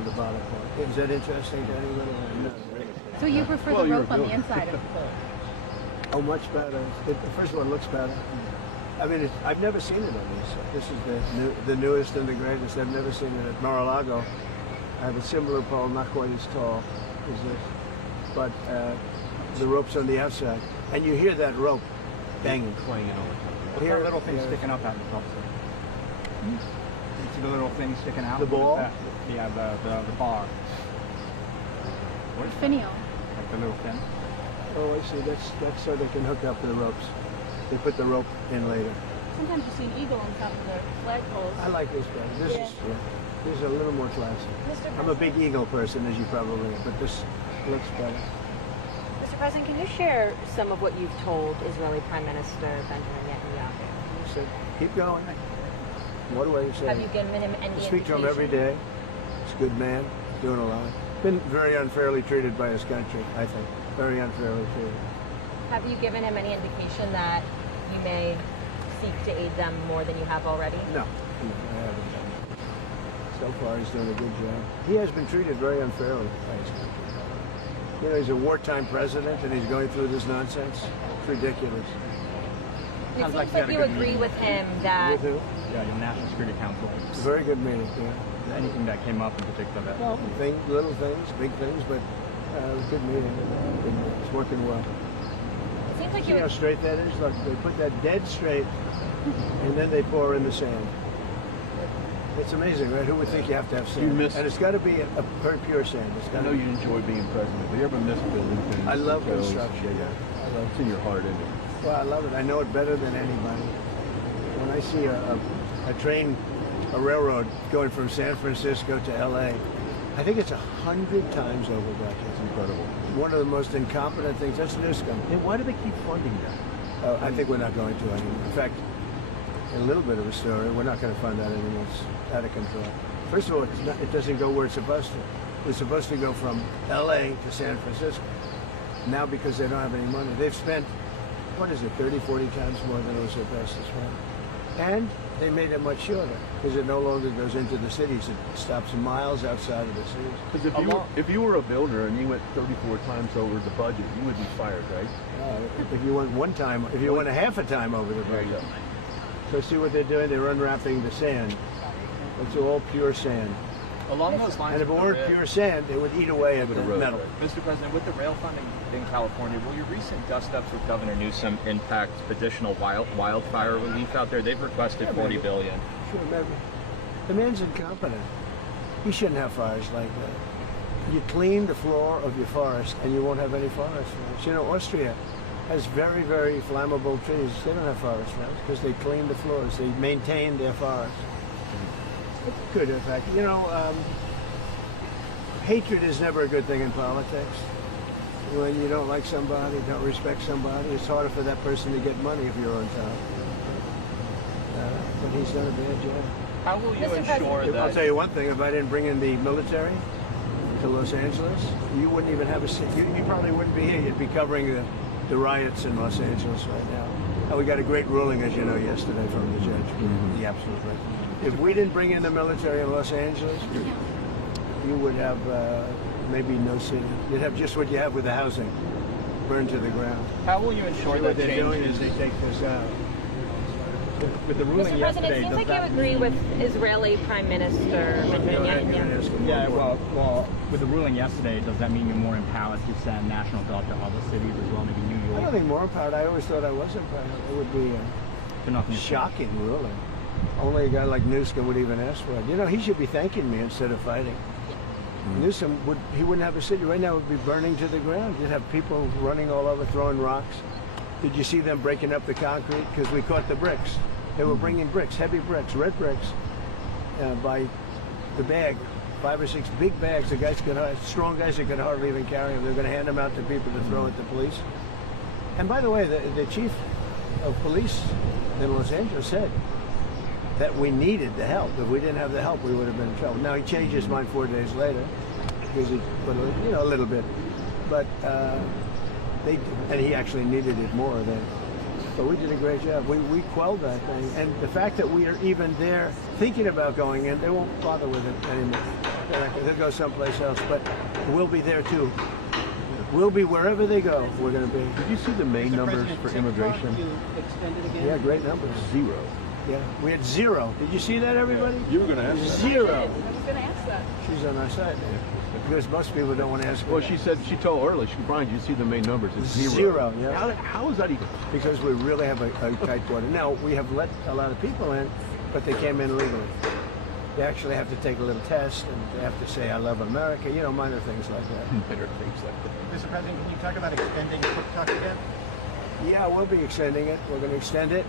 the bottom part. Is that interesting to anybody? No. So you prefer the rope on the inside of the pole? Oh, much better. The first one looks better. I mean, I've never seen it on this. This is the newest and the greatest. I've never seen it at Mar-a-Lago. I have a similar pole, not quite as tall as this, but the rope's on the outside, and you hear that rope banging, clanging all the time. What's that little thing sticking up out of the top? You see the little thing sticking out? The ball? Yeah, the bar. What's finial? Like the little fin. Oh, I see. That's so they can hook up to the ropes. They put the rope in later. Sometimes you see an eagle on top of the flagpoles. I like this better. This is a little more classy. I'm a big eagle person, as you probably know, but this looks better. Mr. President, can you share some of what you've told Israeli Prime Minister Benjamin Netanyahu? So keep going. What do I say? Have you given him any I speak to him every day. He's a good man. He's doing a lot. Been very unfairly treated by his country, I think. Very unfairly treated. Have you given him any indication that you may seek to aid them more than you have already? No, I haven't. So far, he's doing a good job. He has been treated very unfairly by his country. You know, he's a wartime president, and he's going through this nonsense. It's ridiculous. It seems like you agree with him that... With who? Yeah, the National Security Council. It's a very good meeting, yeah. Anything that came up in particular? Well, little things, big things, but good meeting. It's working well. It seems like See how straight that is? Look, they put that dead straight, and then they pour in the sand. It's amazing, right? Who would think you have to have sand? And it's got to be a very pure sand. I know you enjoy being president, but you ever miss building things? I love construction. Yeah. It's in your heart, isn't it? Well, I love it. I know it better than anybody. When I see a railroad going from San Francisco to L.A., I think it's 100 times over budget. It's incredible. One of the most incompetent things. That's Newsom. And why do they keep funding that? I think we're not going to anymore. In fact, a little bit of a story, we're not going to fund that anymore. It's out of control. First of all, it doesn't go where it's supposed to. It's supposed to go from L.A. to San Francisco. Now, because they don't have any money, they've spent, 30, 40 times more than it was supposed to spend. And they made it much shorter, because it no longer goes into the cities. It stops miles outside of the cities. Because if you were a builder and you went 34 times over the budget, you would be fired, right? If you went a half a time over the budget. So see what they're doing? They're unwrapping the sand. It's all pure sand. Along those lines, and if it weren't pure sand, it would eat away at the metal. Mr. President, with the rail funding in California, will your recent dust-ups with Governor Newsom impact additional wildfire relief out there? They've requested $40 billion. Sure, maybe. The man's incompetent. He shouldn't have fires like that. You clean the floor of your forest, and you won't have any forest fires. You know, Austria has very, very flammable trees. They don't have forest fires because they clean the floors. They maintain their forests. It could, in fact. You know, hatred is never a good thing in politics. when you don't like somebody, don't respect somebody, it's harder for that person to get money if you're on top. But he's done a bad job. How will you ensure that? I'll tell you one thing, if I didn't bring in the military to Los Angeles, you wouldn't even have a seat. You probably wouldn't be here. You'd be covering the riots in Los Angeles right now. And we got a great ruling, as you know, yesterday from the judge. The absolute right. If we didn't bring in the military in Los Angeles, you would have maybe no city. You'd have just what you have with the housing, burned to the ground. How will you ensure what they're doing is they take this out. With the ruling Mr. yesterday, President, it seems like you agree with Israeli Prime Minister Netanyahu. Yeah, well, with the ruling yesterday, does that mean you're more empowered to send national guard to other cities as well, maybe New York? I don't think more empowered. I always thought I was empowered. It would be shocking, really. Only a guy like Newsom would even ask for it. You know, he should be thanking me instead of fighting. Newsom wouldn't have a city right now. It would be burning to the ground. You'd have people running all over, throwing rocks. Did you see them breaking up the concrete? Because we caught the bricks. They were bringing bricks, heavy bricks, red bricks, by the bag, 5 or 6 big bags. The guys strong guys that could hardly even carry them. They're going to hand them out to people to throw at the police. And by the way, the chief of police in Los Angeles said that we needed the help. If we didn't have the help, we would have been in trouble. Now he changed his mind 4 days later because he put a little bit, but and he actually needed it more than. But we did a great job. We quelled that thing, and the fact that we are even there thinking about going in, they won't bother with it anymore. They'll go someplace else, but we'll be there too. We'll be wherever they go. We're going to be. Did you see the main numbers for immigration? You extended again? Yeah, great numbers. 0. Yeah, we had 0. Did you see that, everybody? You were going to ask that. 0. I was going to ask that. She's on our side now. Because most people don't want to ask her. Well, she told earlier, Brian, you see the main numbers, it's 0. 0, yeah. How is that even? Because we really have a tight border. Now, we have let a lot of people in, but they came in legally. They actually have to take a little test, and they have to say, I love America, minor things like that. Minor things like that. Mr. President, can you talk about extending Quick Talk again? Yeah, we'll be extending it. We're going to extend it.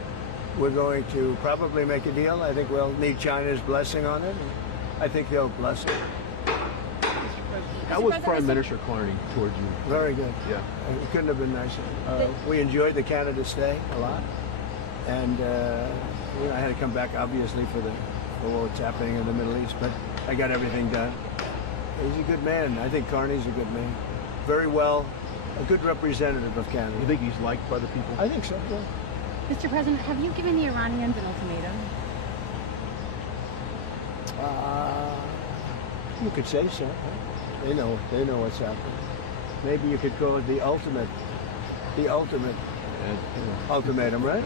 We're going to probably make a deal. I think we'll need China's blessing on it. I think they'll bless it. How was Prime Minister Carney towards you? Very good. Yeah. It couldn't have been nicer. We enjoyed the Canada stay a lot. And, I had to come back, obviously, for what's happening in the Middle East, but I got everything done. He's a good man. I think Carney's a good man. Very well, a good representative of Canada. You think he's liked by the people? I think so, yeah. Mr. President, have you given the Iranians an ultimatum? You could say so. They know what's happening. Maybe you could call it the ultimate ultimatum, right?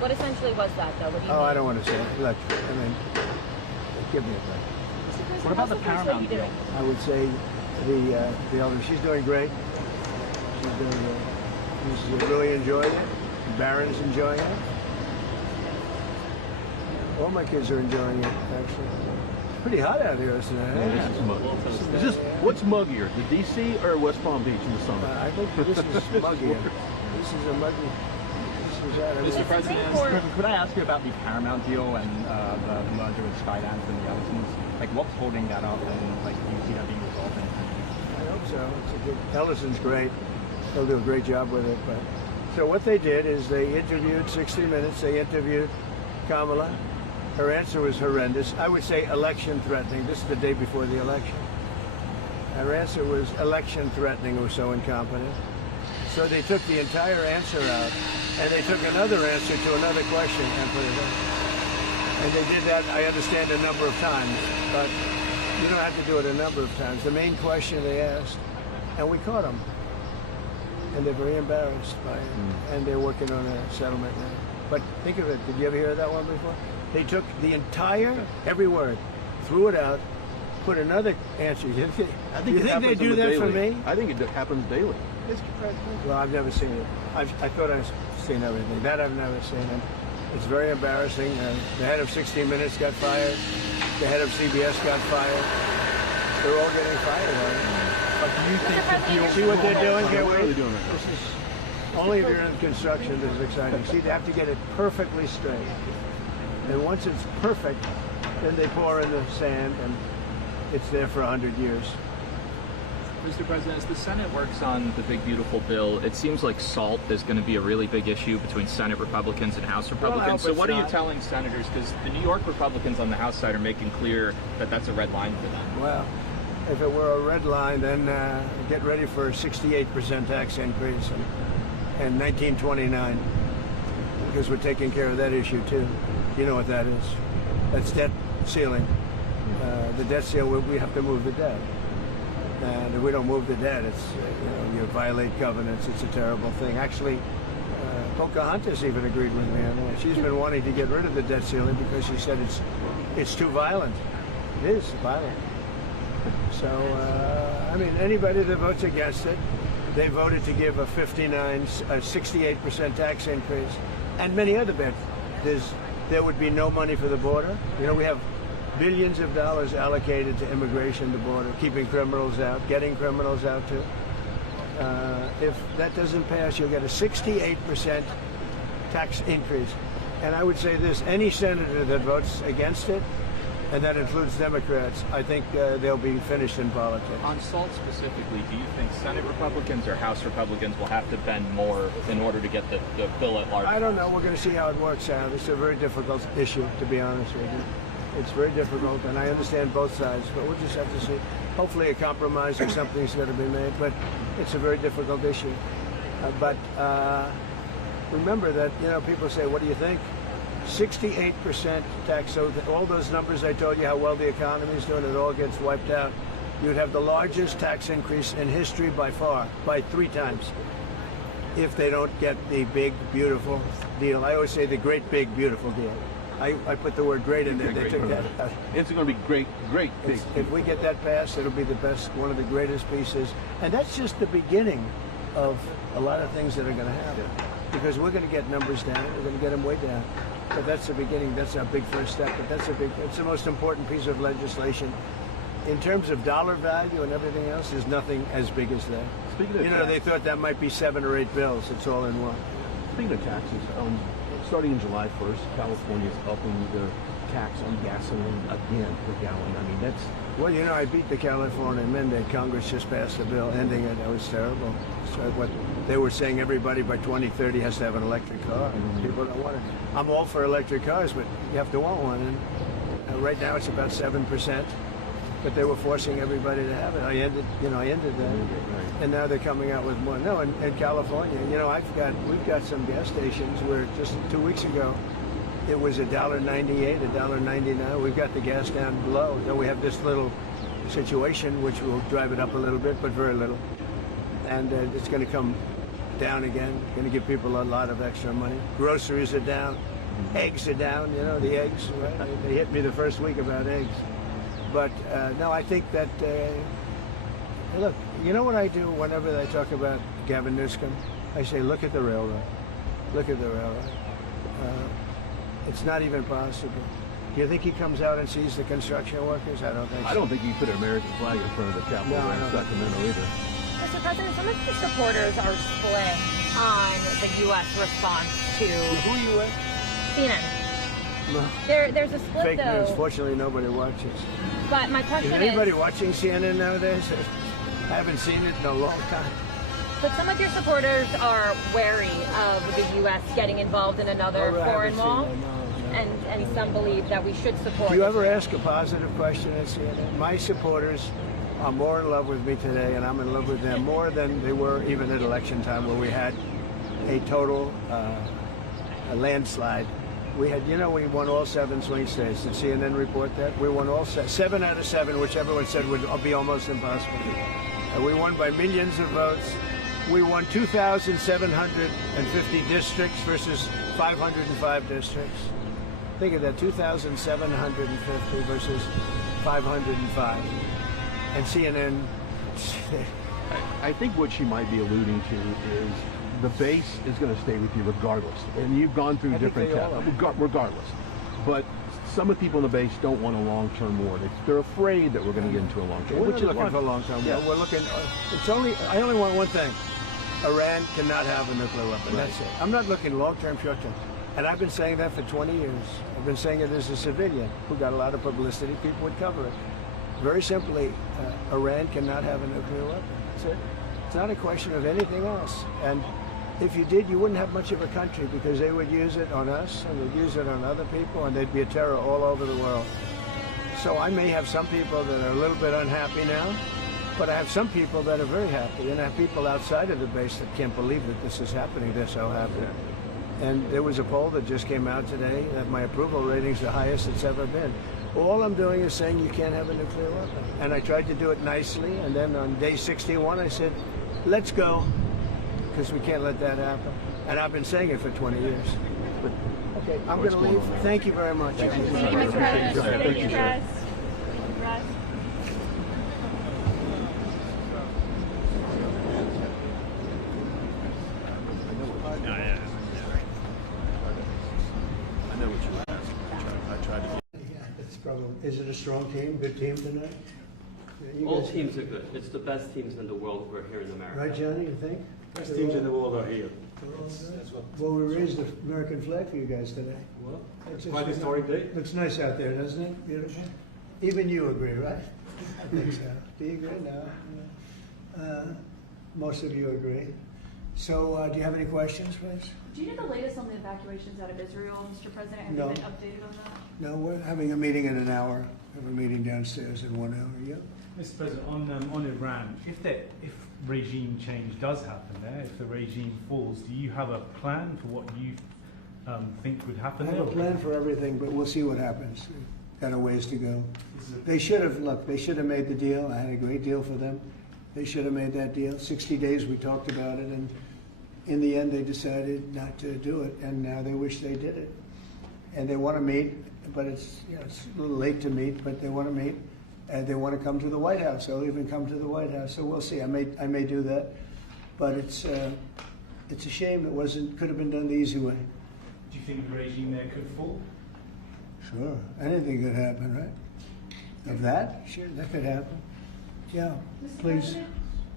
What essentially was that, though? What do you mean? I don't want to say it. Look, give me a break. What about the Paramount deal? I would say the elder. She's doing great. She's doing great. She's really enjoying it. Barron's enjoying it. All my kids are enjoying it, actually. It's pretty hot out here tonight. Yeah, this is muggy. What's muggier, the DC or West Palm Beach in the summer? I think this is muggier. This is a muggy. Mr. President, could I ask you about the Paramount deal and the merger with Skydance and the Ellisons? Like, what's holding that up, and do you see that being resolved? I hope so. Ellison's great. They'll do a great job with it. But so what they did is they interviewed 60 Minutes. They interviewed Kamala. Her answer was horrendous. I would say election threatening. This is the day before the election. Her answer was election threatening. It was so incompetent. So they took the entire answer out, and they took another answer to another question and put it in. And they did that, I understand, a number of times, but you don't have to do it a number of times. The main question they asked, and we caught them. And they're very embarrassed by it, and they're working on a settlement now. But think of it, did you ever hear that one before? They took the entire, every word, threw it out, put another answer. You think they do that for me? I think it happens daily. Well, I've never seen it. I thought I've seen everything. That I've never seen. And it's very embarrassing. The head of 60 Minutes got fired. The head of CBS got fired. They're all getting fired. But do you think see what they're doing here? What are they doing right now? This is only if you're in construction. This is exciting. See, they have to get it perfectly straight. And once it's perfect, then they pour in the sand, and it's there for 100 years. Mr. President, as the Senate works on the big, beautiful bill, it seems like SALT is going to be a really big issue between Senate Republicans and House Republicans. So what are you telling senators? Because the New York Republicans on the House side are making clear that that's a red line for them. Well, if it were a red line, then get ready for a 68% tax increase in 1929, because we're taking care of that issue too. You know what that is? That's debt ceiling. The debt ceiling, we have to move the debt. And if we don't move the debt, it's you violate covenants. It's a terrible thing. Actually, Pocahontas even agreed with me on that. She's been wanting to get rid of the debt ceiling because she said it's too violent. It is violent. So I mean, anybody that votes against it, they voted to give a 68% tax increase, and many other bets. There would be no money for the border. You know, we have billions of dollars allocated to immigration, the border, keeping criminals out, getting criminals out too. If that doesn't pass, you'll get a 68% tax increase. And I would say this, any senator that votes against it, and that includes Democrats, I think they'll be finished in politics. On SALT specifically, do you think Senate Republicans or House Republicans will have to bend more in order to get the bill at large? I don't know. We're going to see how it works out. It's a very difficult issue, to be honest with you. It's very difficult, and I understand both sides, but we'll just have to see. Hopefully a compromise or something's going to be made, but it's a very difficult issue. But remember that, people say, what do you think? 68% tax, so all those numbers I told you, how well the economy is doing, it all gets wiped out. You'd have the largest tax increase in history by far, by 3 times, if they don't get the big, beautiful deal. I always say the great, big, beautiful deal. I put the word great in there. They took that out. It's going to be great, big. If we get that passed, it'll be the best, one of the greatest pieces. And that's just the beginning of a lot of things that are going to happen. Because we're going to get numbers down. We're going to get them way down. But that's the beginning. That's our big first step. But it's the most important piece of legislation. In terms of dollar value and everything else, there's nothing as big as that. Speaking of tax, they thought that might be 7 or 8 bills. It's all in one. Speaking of taxes, starting in July 1st, California is upping the tax on gasoline again per gallon. I mean, that's... Well, I beat the California mandate. Congress just passed a bill ending it. That was terrible. So what they were saying, everybody by 2030 has to have an electric car. People don't want it. I'm all for electric cars, but you have to want one. And right now it's about 7%. But they were forcing everybody to have it. I ended that. And now they're coming out with more. No, in California, we've got some gas stations where just 2 weeks ago, it was $1.98, $1.99. We've got the gas down below. Then we have this little situation which will drive it up a little bit, but very little. And it's going to come down again. Going to give people a lot of extra money. Groceries are down. Eggs are down. The eggs, right? They hit me the first week about eggs. But no, I think that, look, you know what I do whenever I talk about Gavin Newsom? I say, look at the railroad. Look at the railroad. It's not even possible. Do you think he comes out and sees the construction workers? I don't think so. I don't think you put an American flag in front of the Capitol in Sacramento either. Mr. President, some of your supporters are split on the U.S. response to... Who are you with? CNN. No. There's a split, Fake though. news. Fortunately, nobody watches. But my question is anybody watching CNN nowadays? I haven't seen it in a long time. But some of your supporters are wary of the U.S. getting involved in another foreign wall, and some believe that we should support. Do you ever ask a positive question at CNN? My supporters are more in love with me today, and I'm in love with them more than they were even at election time, where we had a total a landslide. We had, we won all 7 swing states. Did CNN report that? We won all 7 out of 7, which everyone said would be almost impossible. We won by millions of votes. We won 2,750 districts versus 505 districts. Think of that, 2,750 versus 505. And CNN... I think what she might be alluding to is the base is going to stay with you regardless. And you've gone through different tests, regardless. But some of the people in the base don't want a long-term war. They're afraid that we're going to get into a long-term war. We're not looking for a long-term war. We're looking... I only want one thing. Iran cannot have a nuclear weapon. Right. That's it. I'm not looking long-term, short-term. And I've been saying that for 20 years. I've been saying it as a civilian who got a lot of publicity. People would cover it. Very simply, Iran cannot have a nuclear weapon. That's it. It's not a question of anything else. And if you did, you wouldn't have much of a country because they would use it on us and they'd use it on other people and there'd be a terror all over the world. So I may have some people that are a little bit unhappy now, but I have some people that are very happy, and I have people outside of the base that can't believe that this is happening. They're so happy. And there was a poll that just came out today that my approval rating is the highest it's ever been. All I'm doing is saying you can't have a nuclear weapon. And I tried to do it nicely, and then on day 61 I said, let's go, because we can't let that happen. And I've been saying it for 20 years. But, okay, I'm going to leave. Thank you very much. Thank you, Mr. President. Thank you, Russ. Russ. Is it a strong team, good team tonight? All teams are good. It's the best teams in the world who are here in America. Right, Johnny, you think? Best teams in the world are here. Well, we raised the American flag for you guys today. Well, it's quite a historic day. Looks nice out there, doesn't it? Beautiful. Even you agree, right? I think so. Do you agree? No. Most of you agree. So, do you have any questions, please? Do you know the latest on the evacuations out of Israel, Mr. President? Have you been updated on that? No, we're having a meeting in an hour. We have a meeting downstairs in 1 hour. Yeah. Mr. President, on Iran, if regime change does happen there, if the regime falls, do you have a plan for what you think would happen I there? have a plan for everything, but we'll see what happens. Got a ways to go. They should have made the deal. I had a great deal for them. They should have made that deal. 60 days we talked about it, and in the end they decided not to do it, and now they wish they did it. And they want to meet, but it's a little late to meet, but they want to meet, and they want to come to the White House. They'll even come to the White House. So we'll see. I may do that, but it's a shame it could have been done the easy way. Do you think the regime there could fall? Sure, anything could happen, right? Of that, sure, that could happen. Yeah, Mr. please.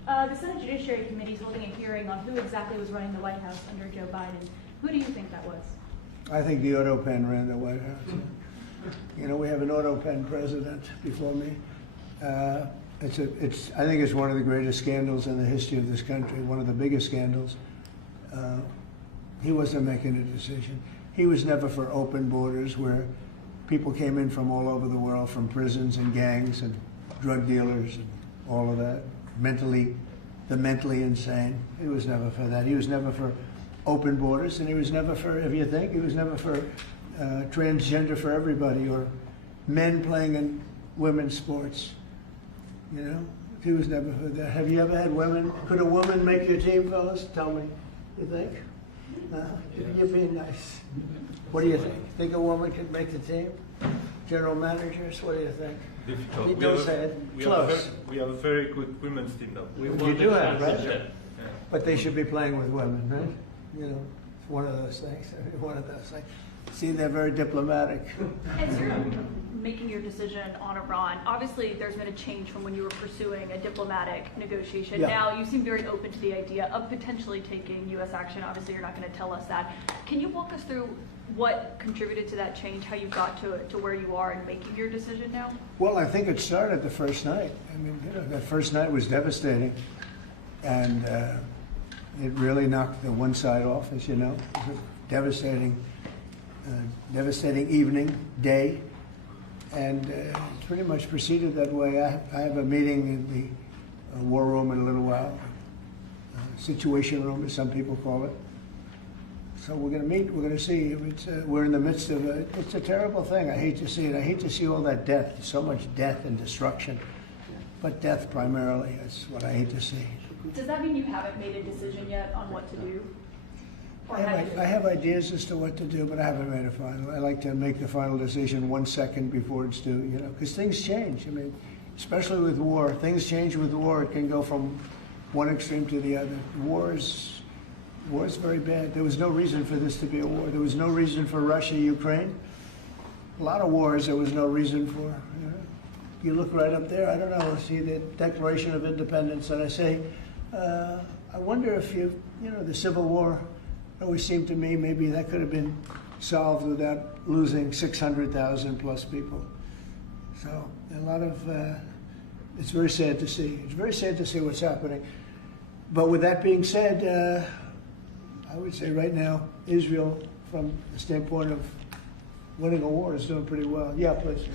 President, the Senate Judiciary Committee is holding a hearing on who exactly was running the White House under Joe Biden. Who do you think that was? I think the auto pen ran the White House. You know, we have an auto pen president before me. I think it's one of the greatest scandals in the history of this country, one of the biggest scandals. He wasn't making a decision. He was never for open borders where people came in from all over the world, from prisons and gangs and drug dealers and all of that, the mentally insane. He was never for that. He was never for open borders, and he was never for, if you think, he was never for transgender for everybody, or men playing in women's sports. You know, he was never for that. Have you ever had women? Could a woman make your team, fellas? Tell me. You think? You're being nice. What do you think? Think a woman could make the team? General managers, what do you think? Difficult. We have a very good women's team though. You do have, right? Yeah. But they should be playing with women, right? You know, it's one of those things. One of those things. See, they're very diplomatic. As you're making your decision on Iran, obviously there's been a change from when you were pursuing a diplomatic negotiation. Yeah. Now you seem very open to the idea of potentially taking U.S. action. Obviously, you're not going to tell us that. Can you walk us through what contributed to that change, how you got to where you are in making your decision now? Well, I think it started the first night. I mean, you know, that first night was devastating. And it really knocked the one side off, as you know. It was a devastating evening, day. And it pretty much proceeded that way. I have a meeting in the war room in a little while. Situation room, as some people call it. So we're going to meet, we're going to see. We're in the midst of it. It's a terrible thing. I hate to see it. I hate to see all that death, so much death and destruction. But death primarily, that's what I hate to see. Does that mean you haven't made a decision yet on what to do? I have ideas as to what to do, but I haven't made a final. I like to make the final decision 1 second before it's due, you know, because things change. I mean, especially with war. Things change with war. It can go from one extreme to the other. War is very bad. There was no reason for this to be a war. There was no reason for Russia, Ukraine. A lot of wars there was no reason for. You know? You look right up there, I don't know, see the Declaration of Independence, and I say, I wonder if the Civil War always seemed to me maybe that could have been solved without losing 600,000 plus people. So a lot of It's very sad to see. It's very sad to see what's happening. But with that being said, I would say right now, Israel, from the standpoint of winning a war, is doing pretty well. Yeah, please.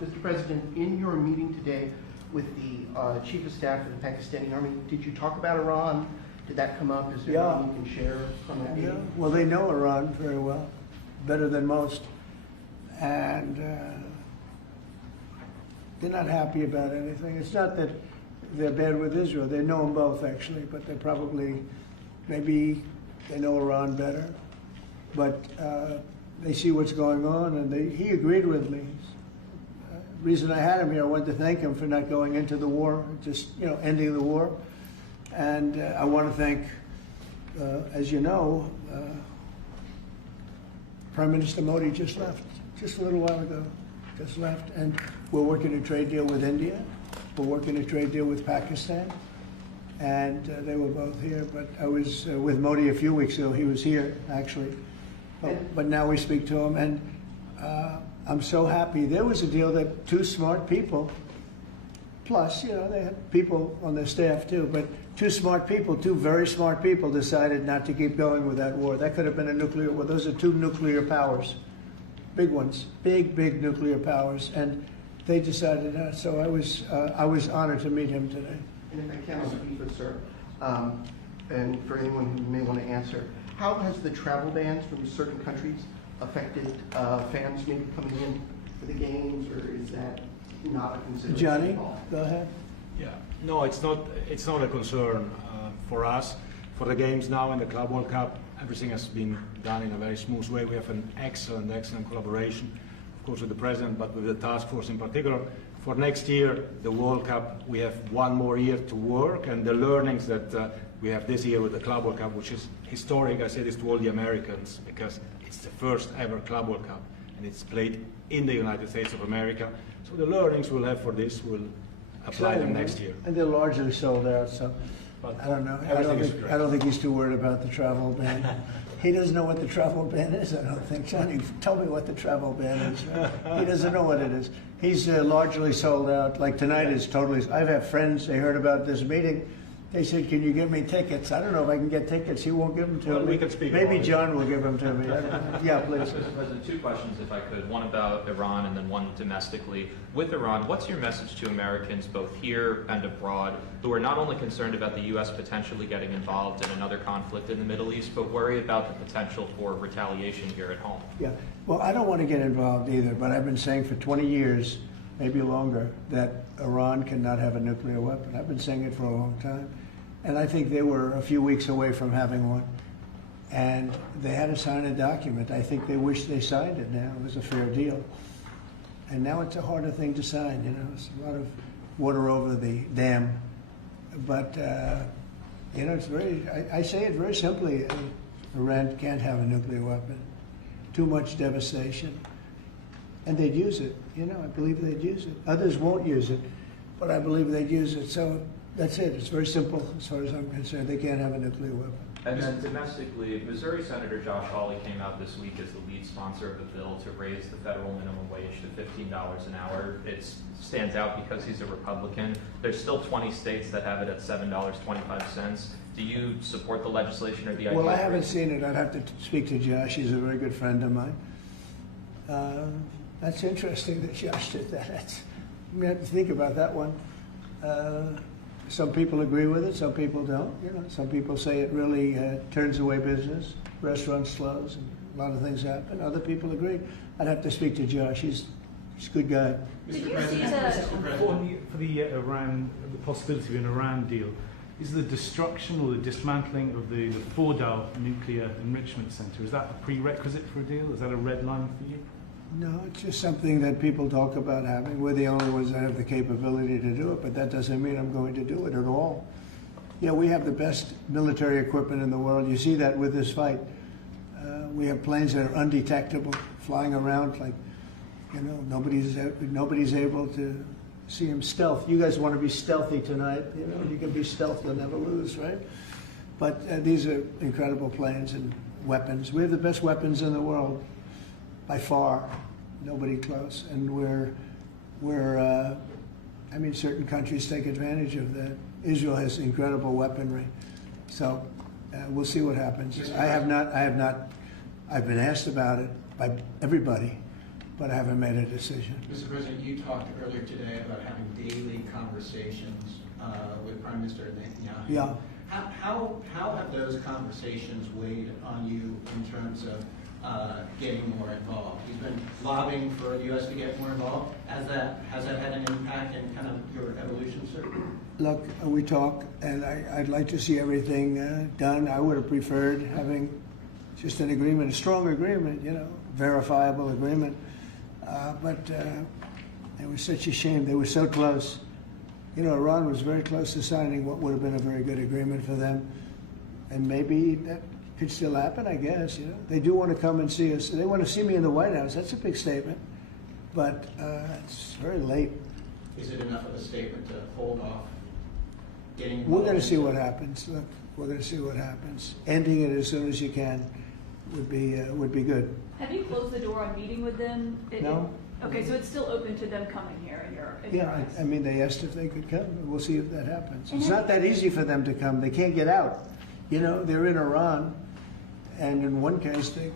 Mr. President, in your meeting today with the Chief of Staff of the Pakistani Army, did you talk about Iran? Did that come up? Is there anything you can share from that meeting? Yeah, well, they know Iran very well, better than most. And they're not happy about anything. It's not that they're bad with Israel. They know them both, actually, but they probably, maybe they know Iran better. But they see what's going on, and he agreed with me. The reason I had him here, I wanted to thank him for not going into the war, just, ending the war. And I want to thank, as you know, Prime Minister Modi just left, just a little while ago, just left. And we're working a trade deal with India. We're working a trade deal with Pakistan. And they were both here. But I was with Modi a few weeks ago. He was here, actually. But now we speak to him. And I'm so happy. There was a deal that two smart people, plus, they had people on their staff too, but two very smart people decided not to keep going with that war. That could have been a nuclear war. Those are two nuclear powers, big ones, big nuclear powers. And they decided that. So I was honored to meet him today. And if I can speak for sir, and for anyone who may want to answer, how has the travel bans from certain countries affected fans maybe coming in for the games, or is that not a consideration? Johnny, go ahead. Yeah, no, it's not a concern for us. For the games now in the Club World Cup, everything has been done in a very smooth way. We have an excellent collaboration, of course, with the president, but with the task force in particular. For next year, the World Cup, we have one more year to work, and the learnings that we have this year with the Club World Cup, which is historic, I say this to all the Americans, because it's the first ever Club World Cup, and it's played in the United States of America. So the learnings we'll have for this will apply them next year. And they're largely sold out, so I don't know. I don't think he's too worried about the travel ban. He doesn't know what the travel ban is, I don't think. Johnny, tell me what the travel ban is. He doesn't know what it is. He's largely sold out. Like tonight is totally. I've had friends, they heard about this meeting. They said, can you give me tickets? I don't know if I can get tickets. He won't give them to me. We can speak. Maybe John will give them to me. Yeah, please. Mr. President, two questions, if I could. One about Iran and then one domestically. With Iran, what's your message to Americans, both here and abroad, who are not only concerned about the U.S. potentially getting involved in another conflict in the Middle East, but worry about the potential for retaliation here at home? Yeah. Well, I don't want to get involved either, but I've been saying for 20 years, maybe longer, that Iran cannot have a nuclear weapon. I've been saying it for a long time. And I think they were a few weeks away from having one. And they had to sign a document. I think they wish they signed it now. It was a fair deal. And now it's a harder thing to sign, It's a lot of water over the dam. But, it's very, I say it very simply. Iran can't have a nuclear weapon. Too much devastation. And they'd use it. I believe they'd use it. Others won't use it, but I believe they'd use it. So that's it. It's very simple as far as I'm concerned. They can't have a nuclear weapon. And then domestically, Missouri Senator Josh Hawley came out this week as the lead sponsor of the bill to raise the federal minimum wage to $15 an hour. It stands out because he's a Republican. There's still 20 states that have it at $7.25. Do you support the legislation or the idea? Well, I haven't seen it. I'd have to speak to Josh. He's a very good friend of mine. That's interesting that Josh did that. I have to think about that one. Some people agree with it, some people don't. Some people say it really turns away business. Restaurants close, and a lot of things happen. Other people agree. I'd have to speak to Josh. He's a good guy. Mr. President, for the Iran, the possibility of an Iran deal, is the destruction or the dismantling of the Fordow nuclear enrichment center, is that a prerequisite for a deal? Is that a red line for you? No, it's just something that people talk about having. We're the only ones that have the capability to do it, but that doesn't mean I'm going to do it at all. We have the best military equipment in the world. You see that with this fight. We have planes that are undetectable, flying around like, nobody's able to see them stealth. You guys want to be stealthy tonight. You can be stealth and never lose, right? But these are incredible planes and weapons. We have the best weapons in the world. By far, nobody close, and we're I mean, certain countries take advantage of that. Israel has incredible weaponry. So we'll see what happens. I've been asked about it by everybody, but I haven't made a decision. Mr. President, you talked earlier today about having daily conversations with Prime Minister Netanyahu. Yeah. How have those conversations weighed on you in terms of getting more involved? He's been lobbying for the U.S. to get more involved. Has that had an impact in kind of your evolution, sir? Look, we talk, and I'd like to see everything done. I would have preferred having just an agreement, a strong agreement, verifiable agreement. But it was such a shame. They were so close. Iran was very close to signing what would have been a very good agreement for them. And maybe that could still happen, I guess. They do want to come and see us. They want to see me in the White House. That's a big statement. But it's very late. Is it enough of a statement to hold off getting involved? We're going to see what happens. Look, we're going to see what happens. Ending it as soon as you can would be good. Have you closed the door on meeting with them? No. Okay, so it's still open to them coming here in your Yeah, I mean, they asked if they could come. We'll see if that happens. It's not that easy for them to come. They can't get out. They're in Iran, and in one case, the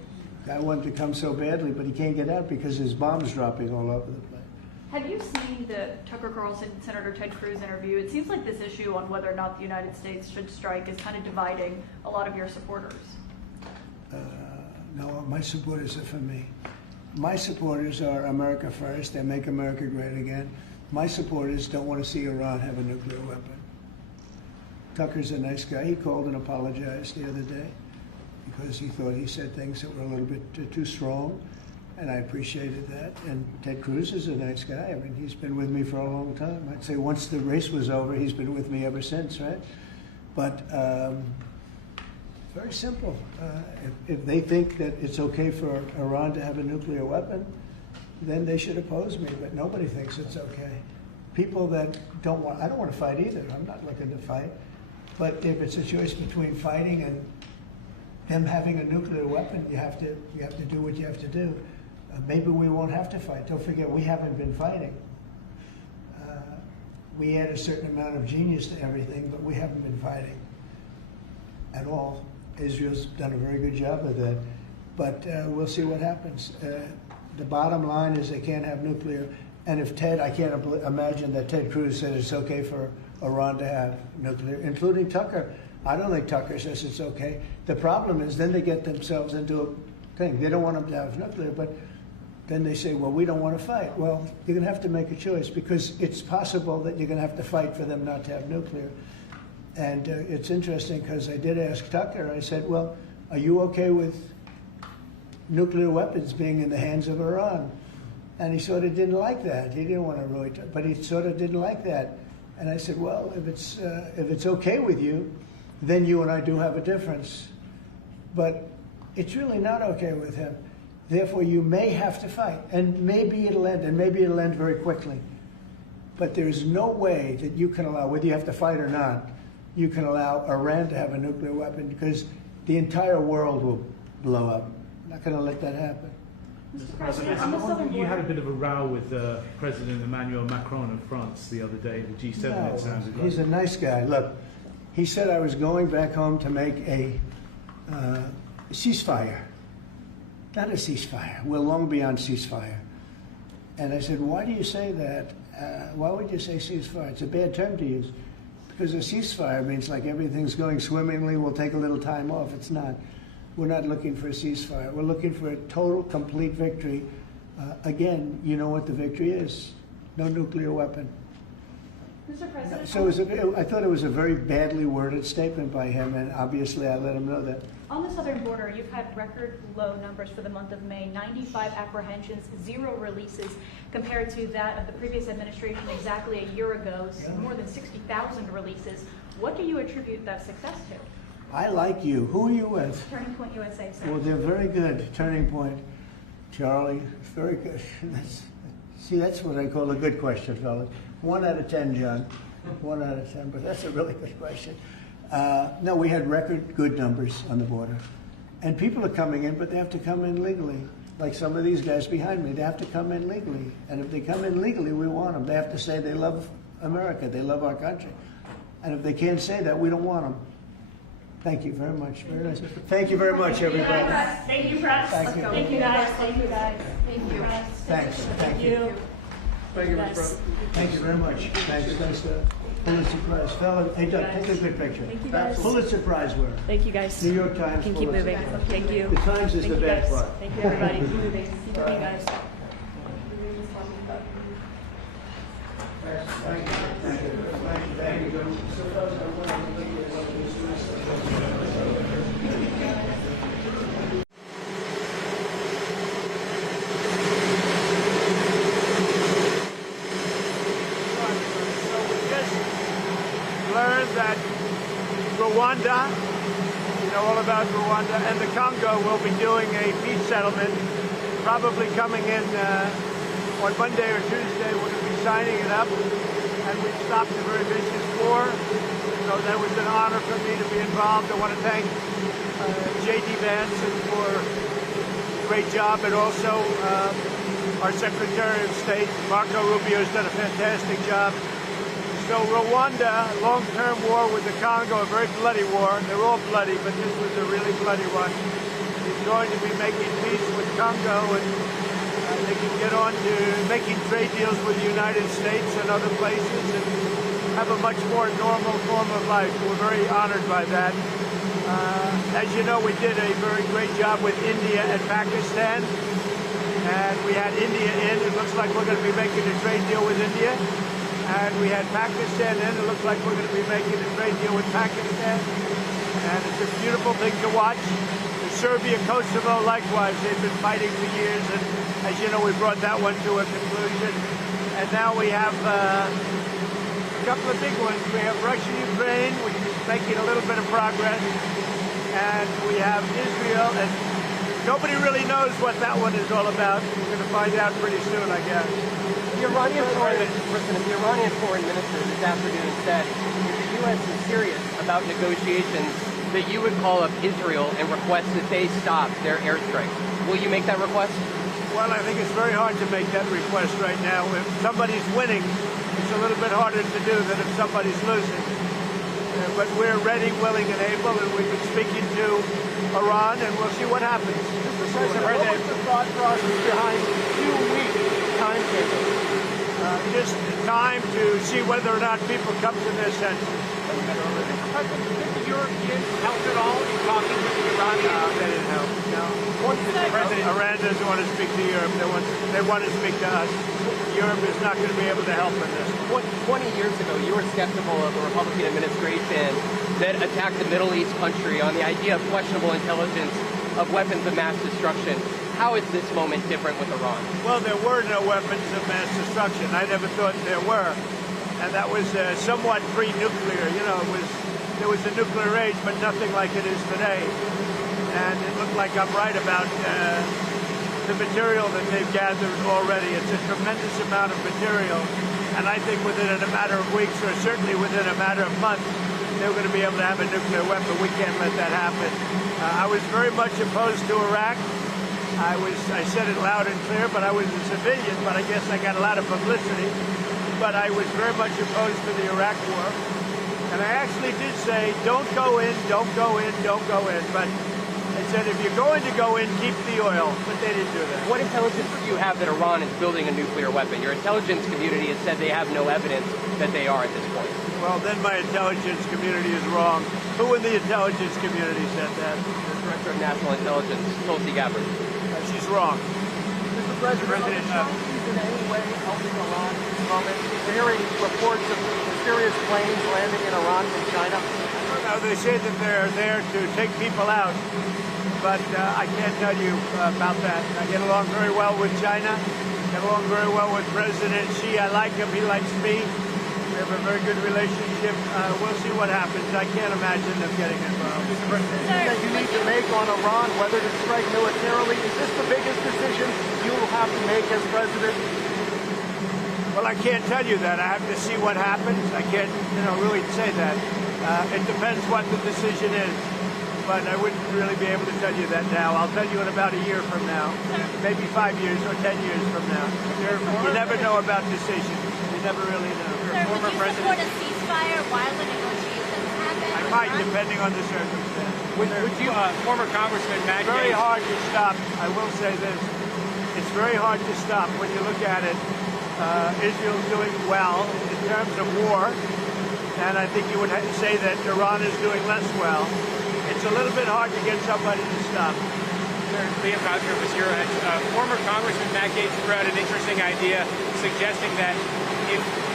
guy wanted to come so badly, but he can't get out because his bomb's dropping all over the place. Have you seen the Tucker Carlson, Senator Ted Cruz interview? It seems like this issue on whether or not the United States should strike is kind of dividing a lot of your supporters. No, my supporters are for me. My supporters are America first. They make America great again. My supporters don't want to see Iran have a nuclear weapon. Tucker's a nice guy. He called and apologized the other day because he thought he said things that were a little bit too strong, and I appreciated that. And Ted Cruz is a nice guy. I mean, he's been with me for a long time. I'd say once the race was over, he's been with me ever since, right? But very simple. If they think that it's okay for Iran to have a nuclear weapon, then they should oppose me, but nobody thinks it's okay. People that I don't want to fight either. I'm not looking to fight. But if it's a choice between fighting and them having a nuclear weapon, you have to do what you have to do. Maybe we won't have to fight. Don't forget, we haven't been fighting. We add a certain amount of genius to everything, but we haven't been fighting at all. Israel's done a very good job of that. But we'll see what happens. The bottom line is they can't have nuclear. And if I can't imagine that Ted Cruz said it's okay for Iran to have nuclear, including Tucker. I don't think Tucker says it's okay. The problem is then they get themselves into a thing. They don't want them to have nuclear, but then they say, well, we don't want to fight. Well, you're going to have to make a choice because it's possible that you're going to have to fight for them not to have nuclear. And it's interesting because I did ask Tucker, I said, well, are you okay with nuclear weapons being in the hands of Iran? And he sort of didn't like that. He didn't want to really, but he sort of didn't like that. And I said, well, if it's okay with you, then you and I do have a difference. But it's really not okay with him. Therefore, you may have to fight, and maybe it'll end, and maybe it'll end very quickly. But there's no way that you can allow, whether you have to fight or not, you can allow Iran to have a nuclear weapon because the entire world will blow up. I'm not going to let that happen. Mr. President, I'm wondering, you had a bit of a row with President Emmanuel Macron of France the other day, the G7, No, it sounded like. he's a nice guy. Look, he said I was going back home to make a ceasefire. Not a ceasefire. We're long beyond ceasefire. And I said, why do you say that? Why would you say ceasefire? It's a bad term to use. Because a ceasefire means like everything's going swimmingly, we'll take a little time off. It's not. We're not looking for a ceasefire. We're looking for a total, complete victory. Again, you know what the victory is. No nuclear weapon. Mr. President. So I thought it was a very badly worded statement by him, and obviously I let him know that. On the southern border, you've had record low numbers for the month of May, 95 apprehensions, 0 releases, compared to that of the previous administration exactly a year ago, more than 60,000 releases. What do you attribute that success to? I like you. Who are you with? Turning Point USA, sir. Well, they're very good. Turning Point. Charlie, very good. That's what I call a good question, fellas. 1 out of 10, John. 1 out of 10, but that's a really good question. No, we had record good numbers on the border. And people are coming in, but they have to come in legally. Like some of these guys behind me, they have to come in legally. And if they come in legally, we want them. They have to say they love America. They love our country. And if they can't say that, we don't want them. Thank you very much. Very nice. Thank you very much, everybody. Thank you, press. Thank you. Thank you, guys. Thank you, guys. Thank you. Thanks. Thank you. Thank you, Mr. President. Thank you very much. Thanks. Pulitzer Prize. Fella, hey, Doug, take a good picture. Thank you, guys. Pulitzer Prize winner. Thank you, guys. New York Times. Can keep Pulitzer moving. Prize. Thank you. The Times is Thank the you, bad guys. part. Thank you, everybody. Keep moving. Keep moving, guys. Learned that Rwanda, you know all about Rwanda, and the Congo will be doing a peace settlement, probably coming in on Monday or Tuesday. We're going to be signing it up, and we've stopped a very vicious war. So that was an honor for me to be involved. I want to thank J.D. Vance for a great job, and also our Secretary of State, Marco Rubio, has done a fantastic job. So Rwanda, long-term war with the Congo, a very bloody war. They're all bloody, but this was a really bloody one. He's going to be making peace with Congo, and they can get on to making trade deals with the United States and other places and have a much more normal form of life. We're very honored by that. As you know, we did a very great job with India and Pakistan, and we had India in. It looks like we're going to be making a trade deal with India. And we had Pakistan in. It looks like we're going to be making a trade deal with Pakistan. And it's a beautiful thing to watch. The Serbia, Kosovo, likewise, they've been fighting for years. And as you know, we brought that one to a conclusion. And now we have a couple of big ones. We have Russia, Ukraine, which is making a little bit of progress. And we have Israel. And nobody really knows what that one is all about. We're going to find out pretty soon, I guess. The Iranian foreign minister this afternoon said if the U.S. is serious about negotiations that you would call up Israel and request that they stop their airstrikes. Will you make that request? Well, I think it's very hard to make that request right now. If somebody's winning, it's a little bit harder to do than if somebody's losing. But we're ready, willing, and able, and we've been speaking to Iran, and we'll see what happens. Mr. President, what was the thought process behind 2-week timetable? Just time to see whether or not people come to their senses. Mr. President, did the Europeans help at all in talking with the Iranians? No, they didn't help. No. Iran doesn't want to speak to Europe. They want to speak to us. Europe is not going to be able to help in this. 20 years ago, you were skeptical of the Republican administration that attacked the Middle East country on the idea of questionable intelligence of weapons of mass destruction. How is this moment different with Iran? Well, there were no weapons of mass destruction. I never thought there were. And that was somewhat pre-nuclear. You know, there was a nuclear age, but nothing like it is today. And it looked like I'm right about the material that they've gathered already. It's a tremendous amount of material. And I think within a matter of weeks, or certainly within a matter of months, they're going to be able to have a nuclear weapon. We can't let that happen. I was very much opposed to Iraq. I said it loud and clear, but I was a civilian, but I guess I got a lot of publicity. But I was very much opposed to the Iraq war. And I actually did say, don't go in, don't go in, don't go in. But I said, if you're going to go in, keep the oil. But they didn't do that. What intelligence do you have that Iran is building a nuclear weapon? Your intelligence community has said they have no evidence that they are at this point. Well, then my intelligence community is wrong. Who in the intelligence community said that? The Director of National Intelligence, Tulsi Gabbard. She's wrong. Mr. President, are the Chinese in any way helping Iran at this moment? We're hearing reports of mysterious planes landing in Iran from China. No, they say that they're there to take people out, but I can't tell you about that. I get along very well with China, get along very well with President Xi. I like him, he likes me. We have a very good relationship. We'll see what happens. I can't imagine them getting involved. Mr. President, that you need to make on Iran, whether to strike militarily, is this the biggest decision you will have to make as president? Well, I can't tell you that. I have to see what happens. I can't, really say that. It depends what the decision is. But I wouldn't really be able to tell you that now. I'll tell you in about a year from now, maybe 5 years or 10 years from now. You never know about decisions. You never really know. former president. Would you support a ceasefire while the negotiations happen? I might, depending on the circumstance. Would you, former Congressman Matt It's very Gaetz. hard to stop. I will say this. It's very hard to stop when you look at it. Israel's doing well in terms of war, and I think you would say that Iran is doing less well. It's a little bit hard to get somebody to stop. Liam Gosner was your former Congressman Matt Gaetz threw out an interesting idea suggesting that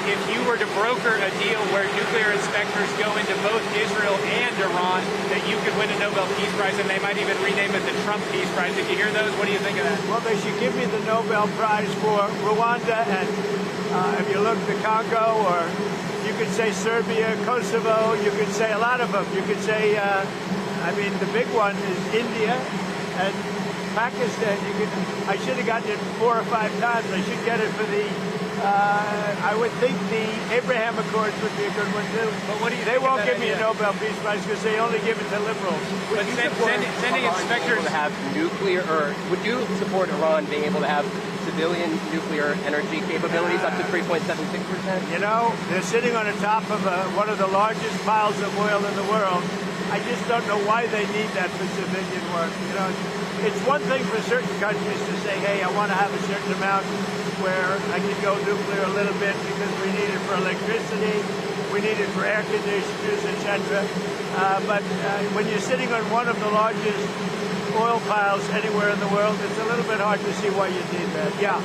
if you were to broker a deal where nuclear inspectors go into both Israel and Iran, that you could win a Nobel Peace Prize, and they might even rename it the Trump Peace Prize. Did you hear those? What do you think of that? Well, they should give me the Nobel Prize for Rwanda, and if you look the Congo, or you could say Serbia, Kosovo, you could say a lot of them. You could say, I mean, the big one is India and Pakistan. I should have gotten it 4 or 5 times. I should get it for the, I would think the Abraham Accords would be a good one too. But what do you They think won't of give that me a idea? Nobel Peace Prize because they only give it to liberals. But sending inspectors to have nuclear, or would you support Iran being able to have civilian nuclear energy capabilities up to 3.76%? You know, they're sitting on the top of one of the largest piles of oil in the world. I just don't know why they need that for civilian work. You know, it's one thing for certain countries to say, hey, I want to have a certain amount where I can go nuclear a little bit because we need it for electricity, we need it for air conditioners, etc. But when you're sitting on one of the largest oil piles anywhere in the world, it's a little bit hard to see why you need that. Yeah.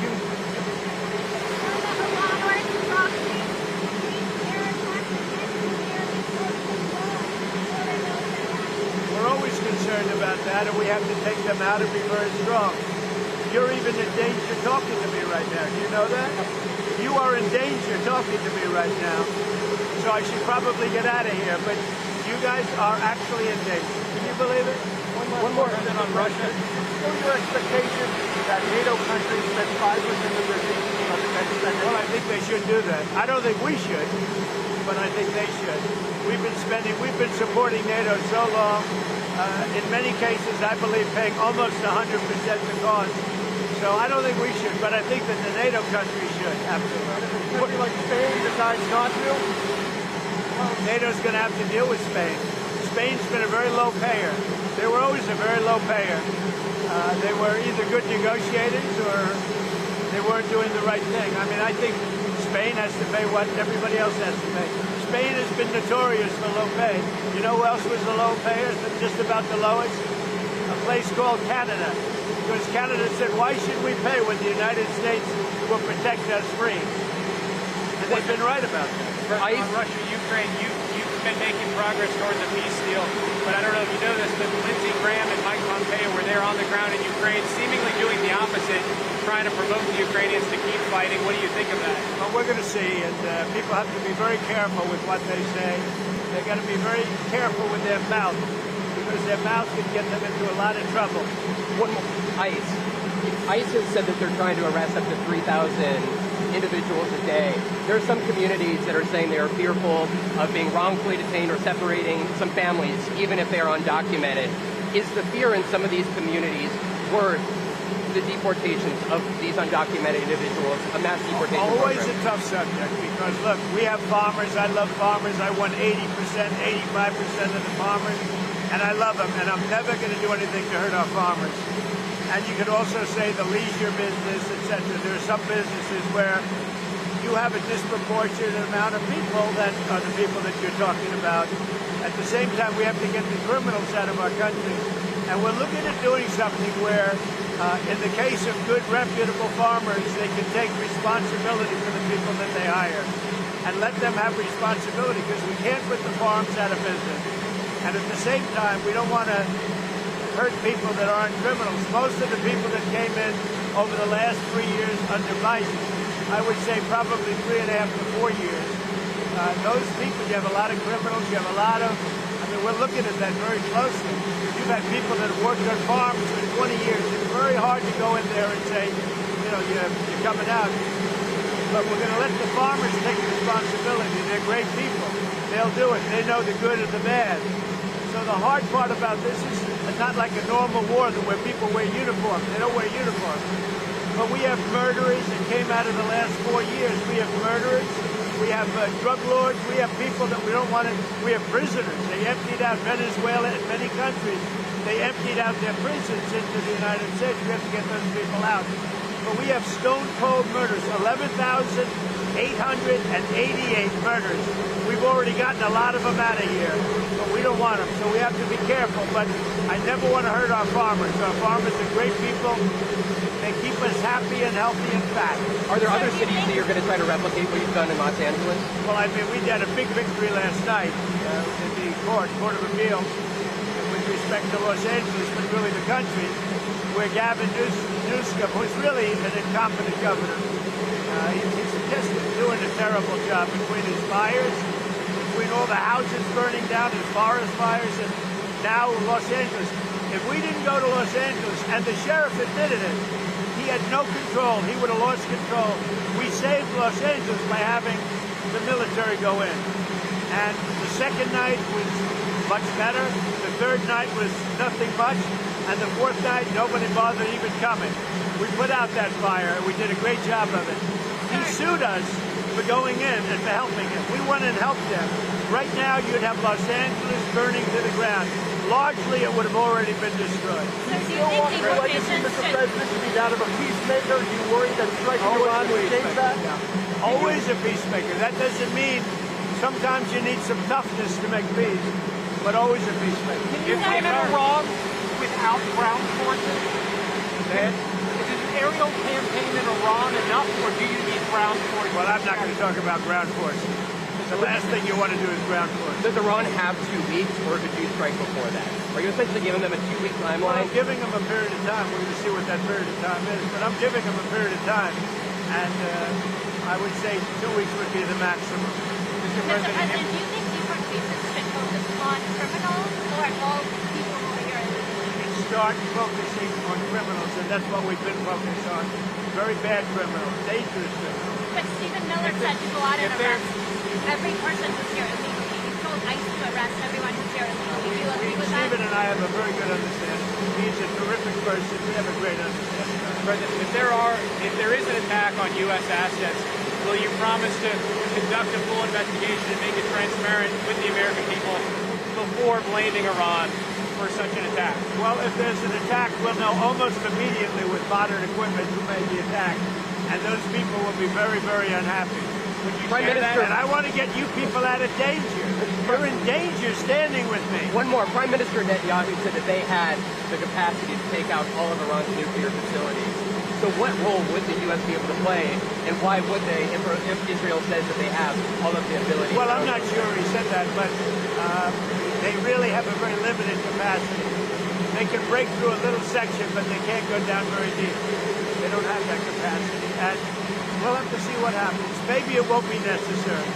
We're always concerned about that, and we have to take them out and be very strong. You're even in danger talking to me right now. Do you know that? You are in danger talking to me right now. So I should probably get out of here, but you guys are actually in danger. Can you believe it? One more thing on Russia. What are your expectations that NATO countries spend 5% of their GDP on defense spending? Well, I think they should do that. I don't think we should, but I think they should. We've been supporting NATO so long. In many cases, I believe paying almost 100% the cost. So I don't think we should, but I think that the NATO countries should, absolutely. Would you like Spain decides not to? Well, NATO's going to have to deal with Spain. Spain's been a very low payer. They were always a very low payer. They were either good negotiators or they weren't doing the right thing. I mean, I think Spain has to pay what everybody else has to pay. Spain has been notorious for low pay. You know who else was the low payer, just about the lowest? A place called Canada. Because Canada said, why should we pay when the United States will protect us free? And they've been right about that. on Russia, Ukraine, you've been making progress towards a peace deal, but I don't know if you know this, but Lindsey Graham and Mike Pompeo were there on the ground in Ukraine, seemingly doing the opposite, trying to provoke the Ukrainians to keep fighting. What do you think of that? Well, we're going to see, and people have to be very careful with what they say. They've got to be very careful with their mouth, because their mouth can get them into a lot of trouble. One more. ICE has said that they're trying to arrest up to 3,000 individuals a day. There are some communities that are saying they are fearful of being wrongfully detained or separating some families, even if they are undocumented. Is the fear in some of these communities worth the deportations of these undocumented individuals, a mass deportation Always program? a tough subject, because look, we have farmers. I love farmers. I won 80%, 85% of the farmers, and I love them, and I'm never going to do anything to hurt our farmers. And you could also say the leisure business, etc. There are some businesses where you have a disproportionate amount of people that are the people that you're talking about. At the same time, we have to get the criminals out of our country. And we're looking at doing something where, in the case of good, reputable farmers, they can take responsibility for the people that they hire and let them have responsibility, because we can't put the farms out of business. And at the same time, we don't want to hurt people that aren't criminals. Most of the people that came in over the last 3 years under Biden, I would say probably 3.5 to 4 years, those people, you have a lot of criminals, you have a lot of, I mean, we're looking at that very closely. You've had people that have worked on farms for 20 years. It's very hard to go in there and say, you know, you're coming out. But we're going to let the farmers take responsibility. They're great people. They'll do it. They know the good and the bad. So the hard part about this is not like a normal war where people wear uniforms. They don't wear uniforms. But we have murderers that came out of the last 4 years. We have murderers. We have drug lords. We have people that we don't want to. We have prisoners. They emptied out Venezuela and many countries. They emptied out their prisons into the United States. We have to get those people out. But we have stone cold murders, 11,888 murders. We've already gotten a lot of them out of here, but we don't want them, so we have to be careful. But I never want to hurt our farmers. Our farmers are great people. They keep us happy and healthy and fat. Are there other cities that you're going to try to replicate what you've done in Los Angeles? Well, I mean, we had a big victory last night in the Court of Appeals with respect to Los Angeles, but really the country, where Gavin Newsom, who's really an incompetent governor, he's just doing a terrible job between his fires, between all the houses burning down, his forest fires, and now Los Angeles. If we didn't go to Los Angeles, and the sheriff admitted it, he had no control. He would have lost control. We saved Los Angeles by having the military go in. And the second night was much better. The third night was nothing much. And the fourth night, nobody bothered even coming. We put out that fire. We did a great job of it. He sued us for going in and for helping him. We went and helped them. Right now, you'd have Los Angeles burning to the ground. Largely, it would have already been destroyed. So do you think deportations Mr. President, should be that of a peacemaker? Do you worry that striking Iran would change that? Yeah. Always a peacemaker. That doesn't mean sometimes you need some toughness to make peace, but always a peacemaker. Can you win in Iran without ground forces? Is an aerial campaign in Iran enough, or do you need ground forces? Well, I'm not going to talk about ground forces. The last thing you want to do is ground forces. Does Iran have 2 weeks, or did you strike before that? Are you essentially giving them a 2-week timeline? Well, I'm giving them a period of time. We're going to see what that period of time is, but I'm giving them a period of time, and I would say 2 weeks would be the maximum. Mr. President, do you think deportations should focus on criminals or all people who are here illegally? Start focusing on criminals, and that's what we've been focused on. Very bad criminals, dangerous criminals. But Stephen Miller said to go out and arrest every person who's here illegally. He told ICE to arrest everyone who's here illegally. Do you agree with that? Stephen and I have a very good understanding. He's a terrific person. We have a great understanding. President, if there is an attack on U.S. assets, will you promise to conduct a full investigation and make it transparent with the American people before blaming Iran for such an attack? Well, if there's an attack, we'll know almost immediately with modern equipment who made the attack, and those people will be very, very unhappy. Prime Minister, and I want to get you people out of danger. You're in danger standing with me. One more. Prime Minister Netanyahu said that they had the capacity to take out all of Iran's nuclear facilities. So what role would the U.S. be able to play, and why would they, if Israel says that they have all of the ability? Well, I'm not sure he said that, but they really have a very limited capacity. They can break through a little section, but they can't go down very deep. They don't have that capacity. And we'll have to see what happens. Maybe it won't be necessary.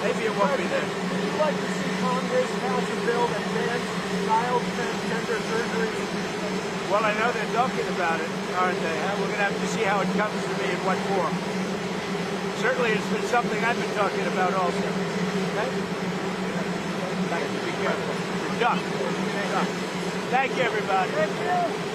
Maybe it won't be necessary. Would you like to see Congress pass a bill that bans child transgender surgery? Well, I know they're talking about it, aren't they? We're going to have to see how it comes to me in what form. Certainly, it's been something I've been talking about also. Okay? Thank you. Be careful. Duck. Thank you, everybody. Thank you.